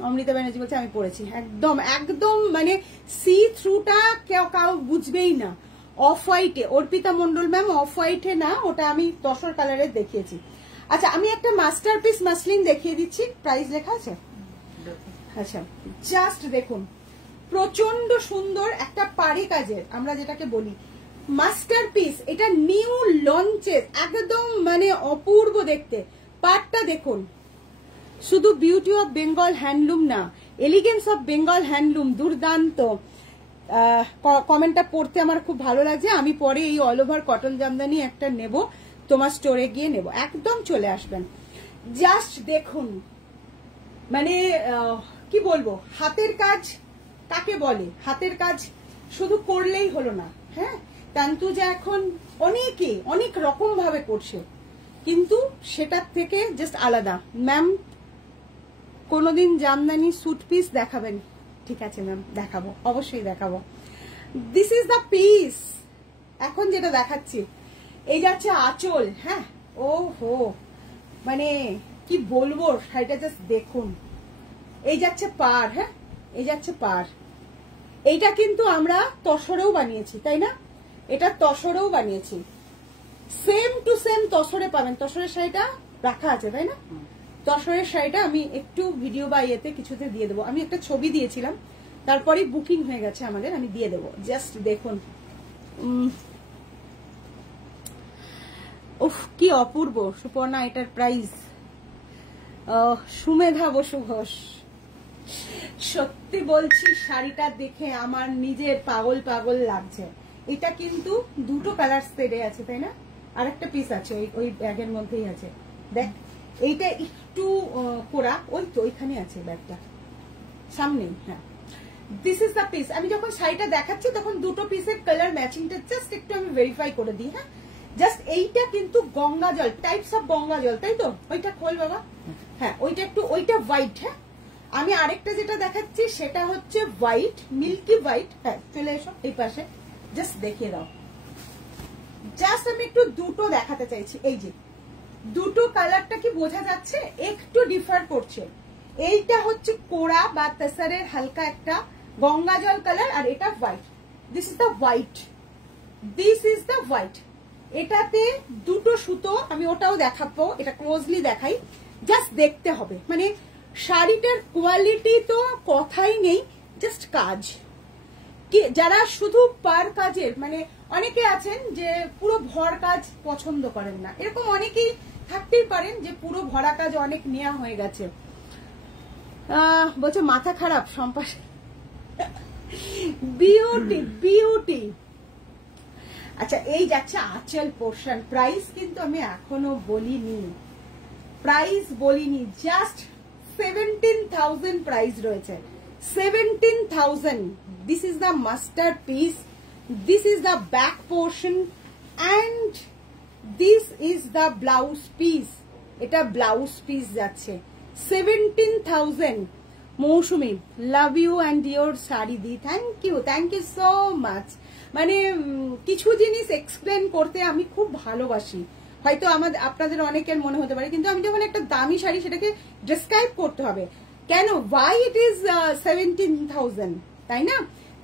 অমৃতা ব্যানার্জি বলছে আমি পরেছি, একদম একদম মানে সি থ্রুটা কেউ বুঝবেই না। অফ হোয়াইটে, অর্পিতা মন্ডল ম্যাম, অফ হোয়াইটে না, ওটা আমি তসর কালারের দেখিয়েছি। আচ্ছা, আমি একটা মাস্টারপিস মাসলিন দেখিয়ে দিচ্ছি, প্রাইস লেখা আছে। আচ্ছা, জাস্ট দেখুন, প্রচন্ড সুন্দর একটা পাড়ি কাজের, আমরা যেটাকে বলি মাস্টারপিস, এটা নিউ লঞ্চেস, একদম মানে অপূর্ব দেখতে। পাটটা দেখুন, শুধু বিউটি অফ বেঙ্গল হ্যান্ডলুম না, এলিগেন্স অফ বেঙ্গল হ্যান্ডলুম দুর্দান্ত। কমেন্টটা পড়তে আমার খুব ভালো লাগছে। আমি পরে এই অল ওভার কটন জামদানি একটা নেব, তোমার স্টোরে গিয়ে নেব, একদম চলে আসবেন। জাস্ট দেখুন, মানে কি বলবো, হাতের কাজ কাকে বলে? হাতের কাজ শুধু করলেই হলো না, হ্যাঁ। তান্তু যে এখন অনেকে অনেক রকম ভাবে করছে, কিন্তু সেটার থেকে জাস্ট আলাদা। ম্যাম কোনোদিন জামদানি স্যুট পিস দেখাবেন? ঠিক আছে ম্যাম, দেখাবো, অবশ্যই দেখাবো। দিস ইজ দ্য পিস এখন যেটা দেখাচ্ছি। এই যাচ্ছে আঁচল, হ্যাঁ। ও হো, মানে কি বলবো, শাড়িটা জাস্ট দেখুন। এই যাচ্ছে পার, হ্যাঁ, এই যাচ্ছে পার। এইটা কিন্তু আমরা তসরেও বানিয়েছি, তাই না? এটা তসরেও বানিয়েছি, সেম টু সেম তসরে পাবেন। তসরের শাড়িটা রাখা আছে, তাই না? তসরের শাড়িটা আমি একটু ভিডিও বা ইয়েতে কিছুতে দিয়ে দেবো। আমি একটা ছবি দিয়েছিলাম, তারপরে বুকিং হয়ে গেছে আমাদের, আমি দিয়ে দেবো। জাস্ট দেখুন, উফ কি অপূর্ব। সুপর্ণা, এটার প্রাইস সুমেধা বসু ঘোষ। সত্যি বলছি, শাড়িটা দেখে আমার নিজের পাগল পাগল লাগছে। এটা কিন্তু দুটো কালার সেটে আছে, তাই না? আর একটা পিস আছে ওই ব্যাগের মধ্যেই আছে, দেখ। এইটা একটু কোরা, ওই তো ওইখানে আছে ব্যাগটা সামনেই, হ্যাঁ। This is the piece. আমি যখন শাড়িটা দেখাচ্ছি তখন দুটো পিসের কালার ম্যাচিংটা জাস্ট একটু আমি ভেরিফাই করে দিই, হ্যাঁ। জাস্ট এইটা কিন্তু গঙ্গা জল, টাইপস অফ গঙ্গা জল, তাই তো? ওইটা খোল বাবা, হ্যাঁ। ওইটা একটু, ওইটা হোয়াইট, হ্যাঁ। আমি আরেকটা যেটা দেখাচ্ছি সেটা হচ্ছে হোয়াইট, মিল্কি হোয়াইট, হ্যাঁ। চলে এসো এই পাশে, জাস্ট দেখিয়ে দাও। জাস্ট আমি একটু দুটো দেখাতে চাইছি। এই যে দুটো কালারটা কি বোঝা যাচ্ছে? একটু ডিফার করছে। এইটা হচ্ছে কোরা বা তেসারের হালকা একটা গঙ্গা জল কালার, আর এটা white. This is the white, this is the white. এটাতে দুটো সুতো, আমি ওটাও দেখাবো, এটা ক্লোজলি দেখাই, জাস্ট দেখতে হবে। মানে শাড়িটার কোয়ালিটি তো কথাই নেই, জাস্ট কাজ কি। যারা শুধু পার কাজের, মানে অনেকে আছেন যে পুরো ভর কাজ পছন্দ করেন না, এরকম অনেকেই থাকতেই পারেন যে পুরো ভরা কাজ অনেক নেওয়া হয়ে গেছে। বলছে মাথা খারাপ সম্পাস। Beauty beauty. আচ্ছা, এই যাচ্ছে আঁচল পোর্শন। প্রাইস কিন্তু আমি এখনো বলিনি, প্রাইস বলিনি। জাস্ট 17,000 প্রাইস রয়েছে, 17,000। This is the masterpiece, this is the back portion, and this is the blouse piece. এটা ব্লাউজ পিস যাচ্ছে 17,000। Mousumi, love you and your sari দি। Thank you so much. মানে কিছু জিনিস এক্সপ্লেন করতে আমি খুব ভালোবাসি, হয়তো আপনাদের অনেকের মনে হতে পারে, কিন্তু আমি যখন একটা দামি শাড়ি সেটাকে ডেসক্রাইব করতে হবে। কেন, ওয়াই ইট ইজ 17,000, তাই না?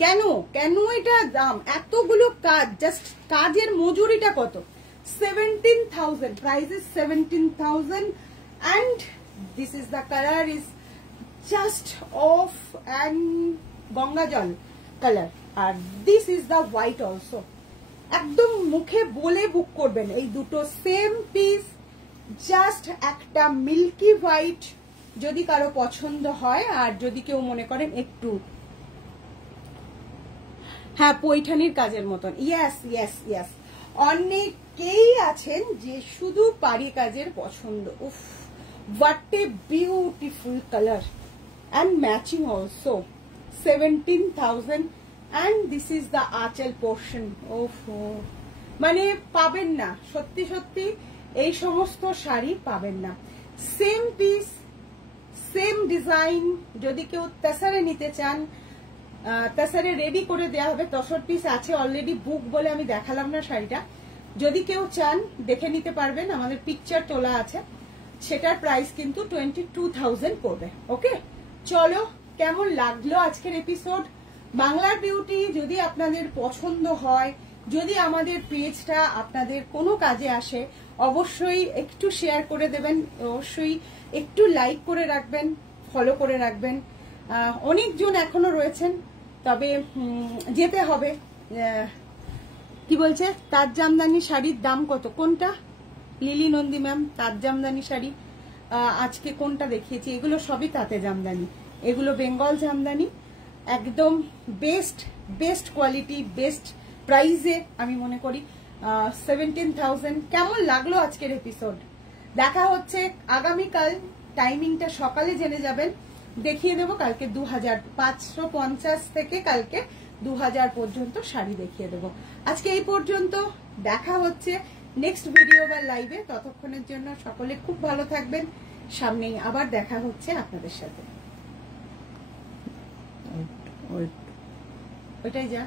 কেন কেন এটা দাম? এতগুলো কাজ, জাস্ট কাজের মজুরিটা কত? 17,000, price is 17,000, and this is the color is just of and Ganga জল কালার, আর this is the white also। একদম মুখে বলে বুক করবেন এই দুটো সেম পিস, জাস্ট একটা মিল্কি হোয়াইট যদি কারো পছন্দ হয়। আর যদি কেউ মনে করেন একটু, হ্যাঁ, পৈঠানির কাজের মতন, ইয়েস ইয়েস ইয়েস। অনেকেই আছেন যে শুধু পাড়ি কাজের পছন্দ। উফ, what a beautiful colour and matching also. 17,000, and this is the আঁচল পোর্শন। ওফো, মানে পাবেন না, সত্যি সত্যি এই সমস্ত শাড়ি পাবেন না। Same piece, same design. যদি কেউ তেসারে নিতে চান, তেসারে রেডি করে দেওয়া হবে। 10 পিস আছে অলরেডি বুক বলে আমি দেখালাম না শাড়িটা। যদি কেউ চান দেখে নিতে পারবেন, আমাদের পিকচার তোলা আছে। সেটার প্রাইস কিন্তু 22,000 পড়বে। ওকে, চলো, কেমন লাগলো আজকের এপিসোড? বাংলার বিউটি যদি আপনাদের পছন্দ হয়, যদি আমাদের পেজটা আপনাদের কোনো কাজে আসে, অবশ্যই একটু শেয়ার করে দেবেন, অবশ্যই একটু লাইক করে রাখবেন, ফলো করে রাখবেন। অনেকজন এখনো রয়েছেন, তবে যেতে হবে। কি বলছে, তাঁত জামদানি শাড়ির দাম কত? কোনটা লিলি নন্দী ম্যাম? তাঁত জামদানি শাড়ি আজকে কোনটা দেখিয়েছি, এগুলো সবই তাঁতে জামদানি, এগুলো বেঙ্গল জামদানি, একদম বেস্ট কোয়ালিটি, বেস্ট প্রাইসে আমি মনে করি 17,000। কেমন লাগলো আজকের এপিসোড? দেখা হচ্ছে আগামীকাল, টাইমিংটা সকালে জেনে যাবেন, দেখিয়ে দেবো কালকে 2550 থেকে কালকে 2000 পর্যন্ত শাড়ি দেখিয়ে দেবো। আজকে এই পর্যন্ত, দেখা হচ্ছে নেক্সট ভিডিও বা লাইভে। ততক্ষণের জন্য সকলে খুব ভালো থাকবেন, সামনেই আবার দেখা হচ্ছে আপনাদের সাথে। ওইটাই যা।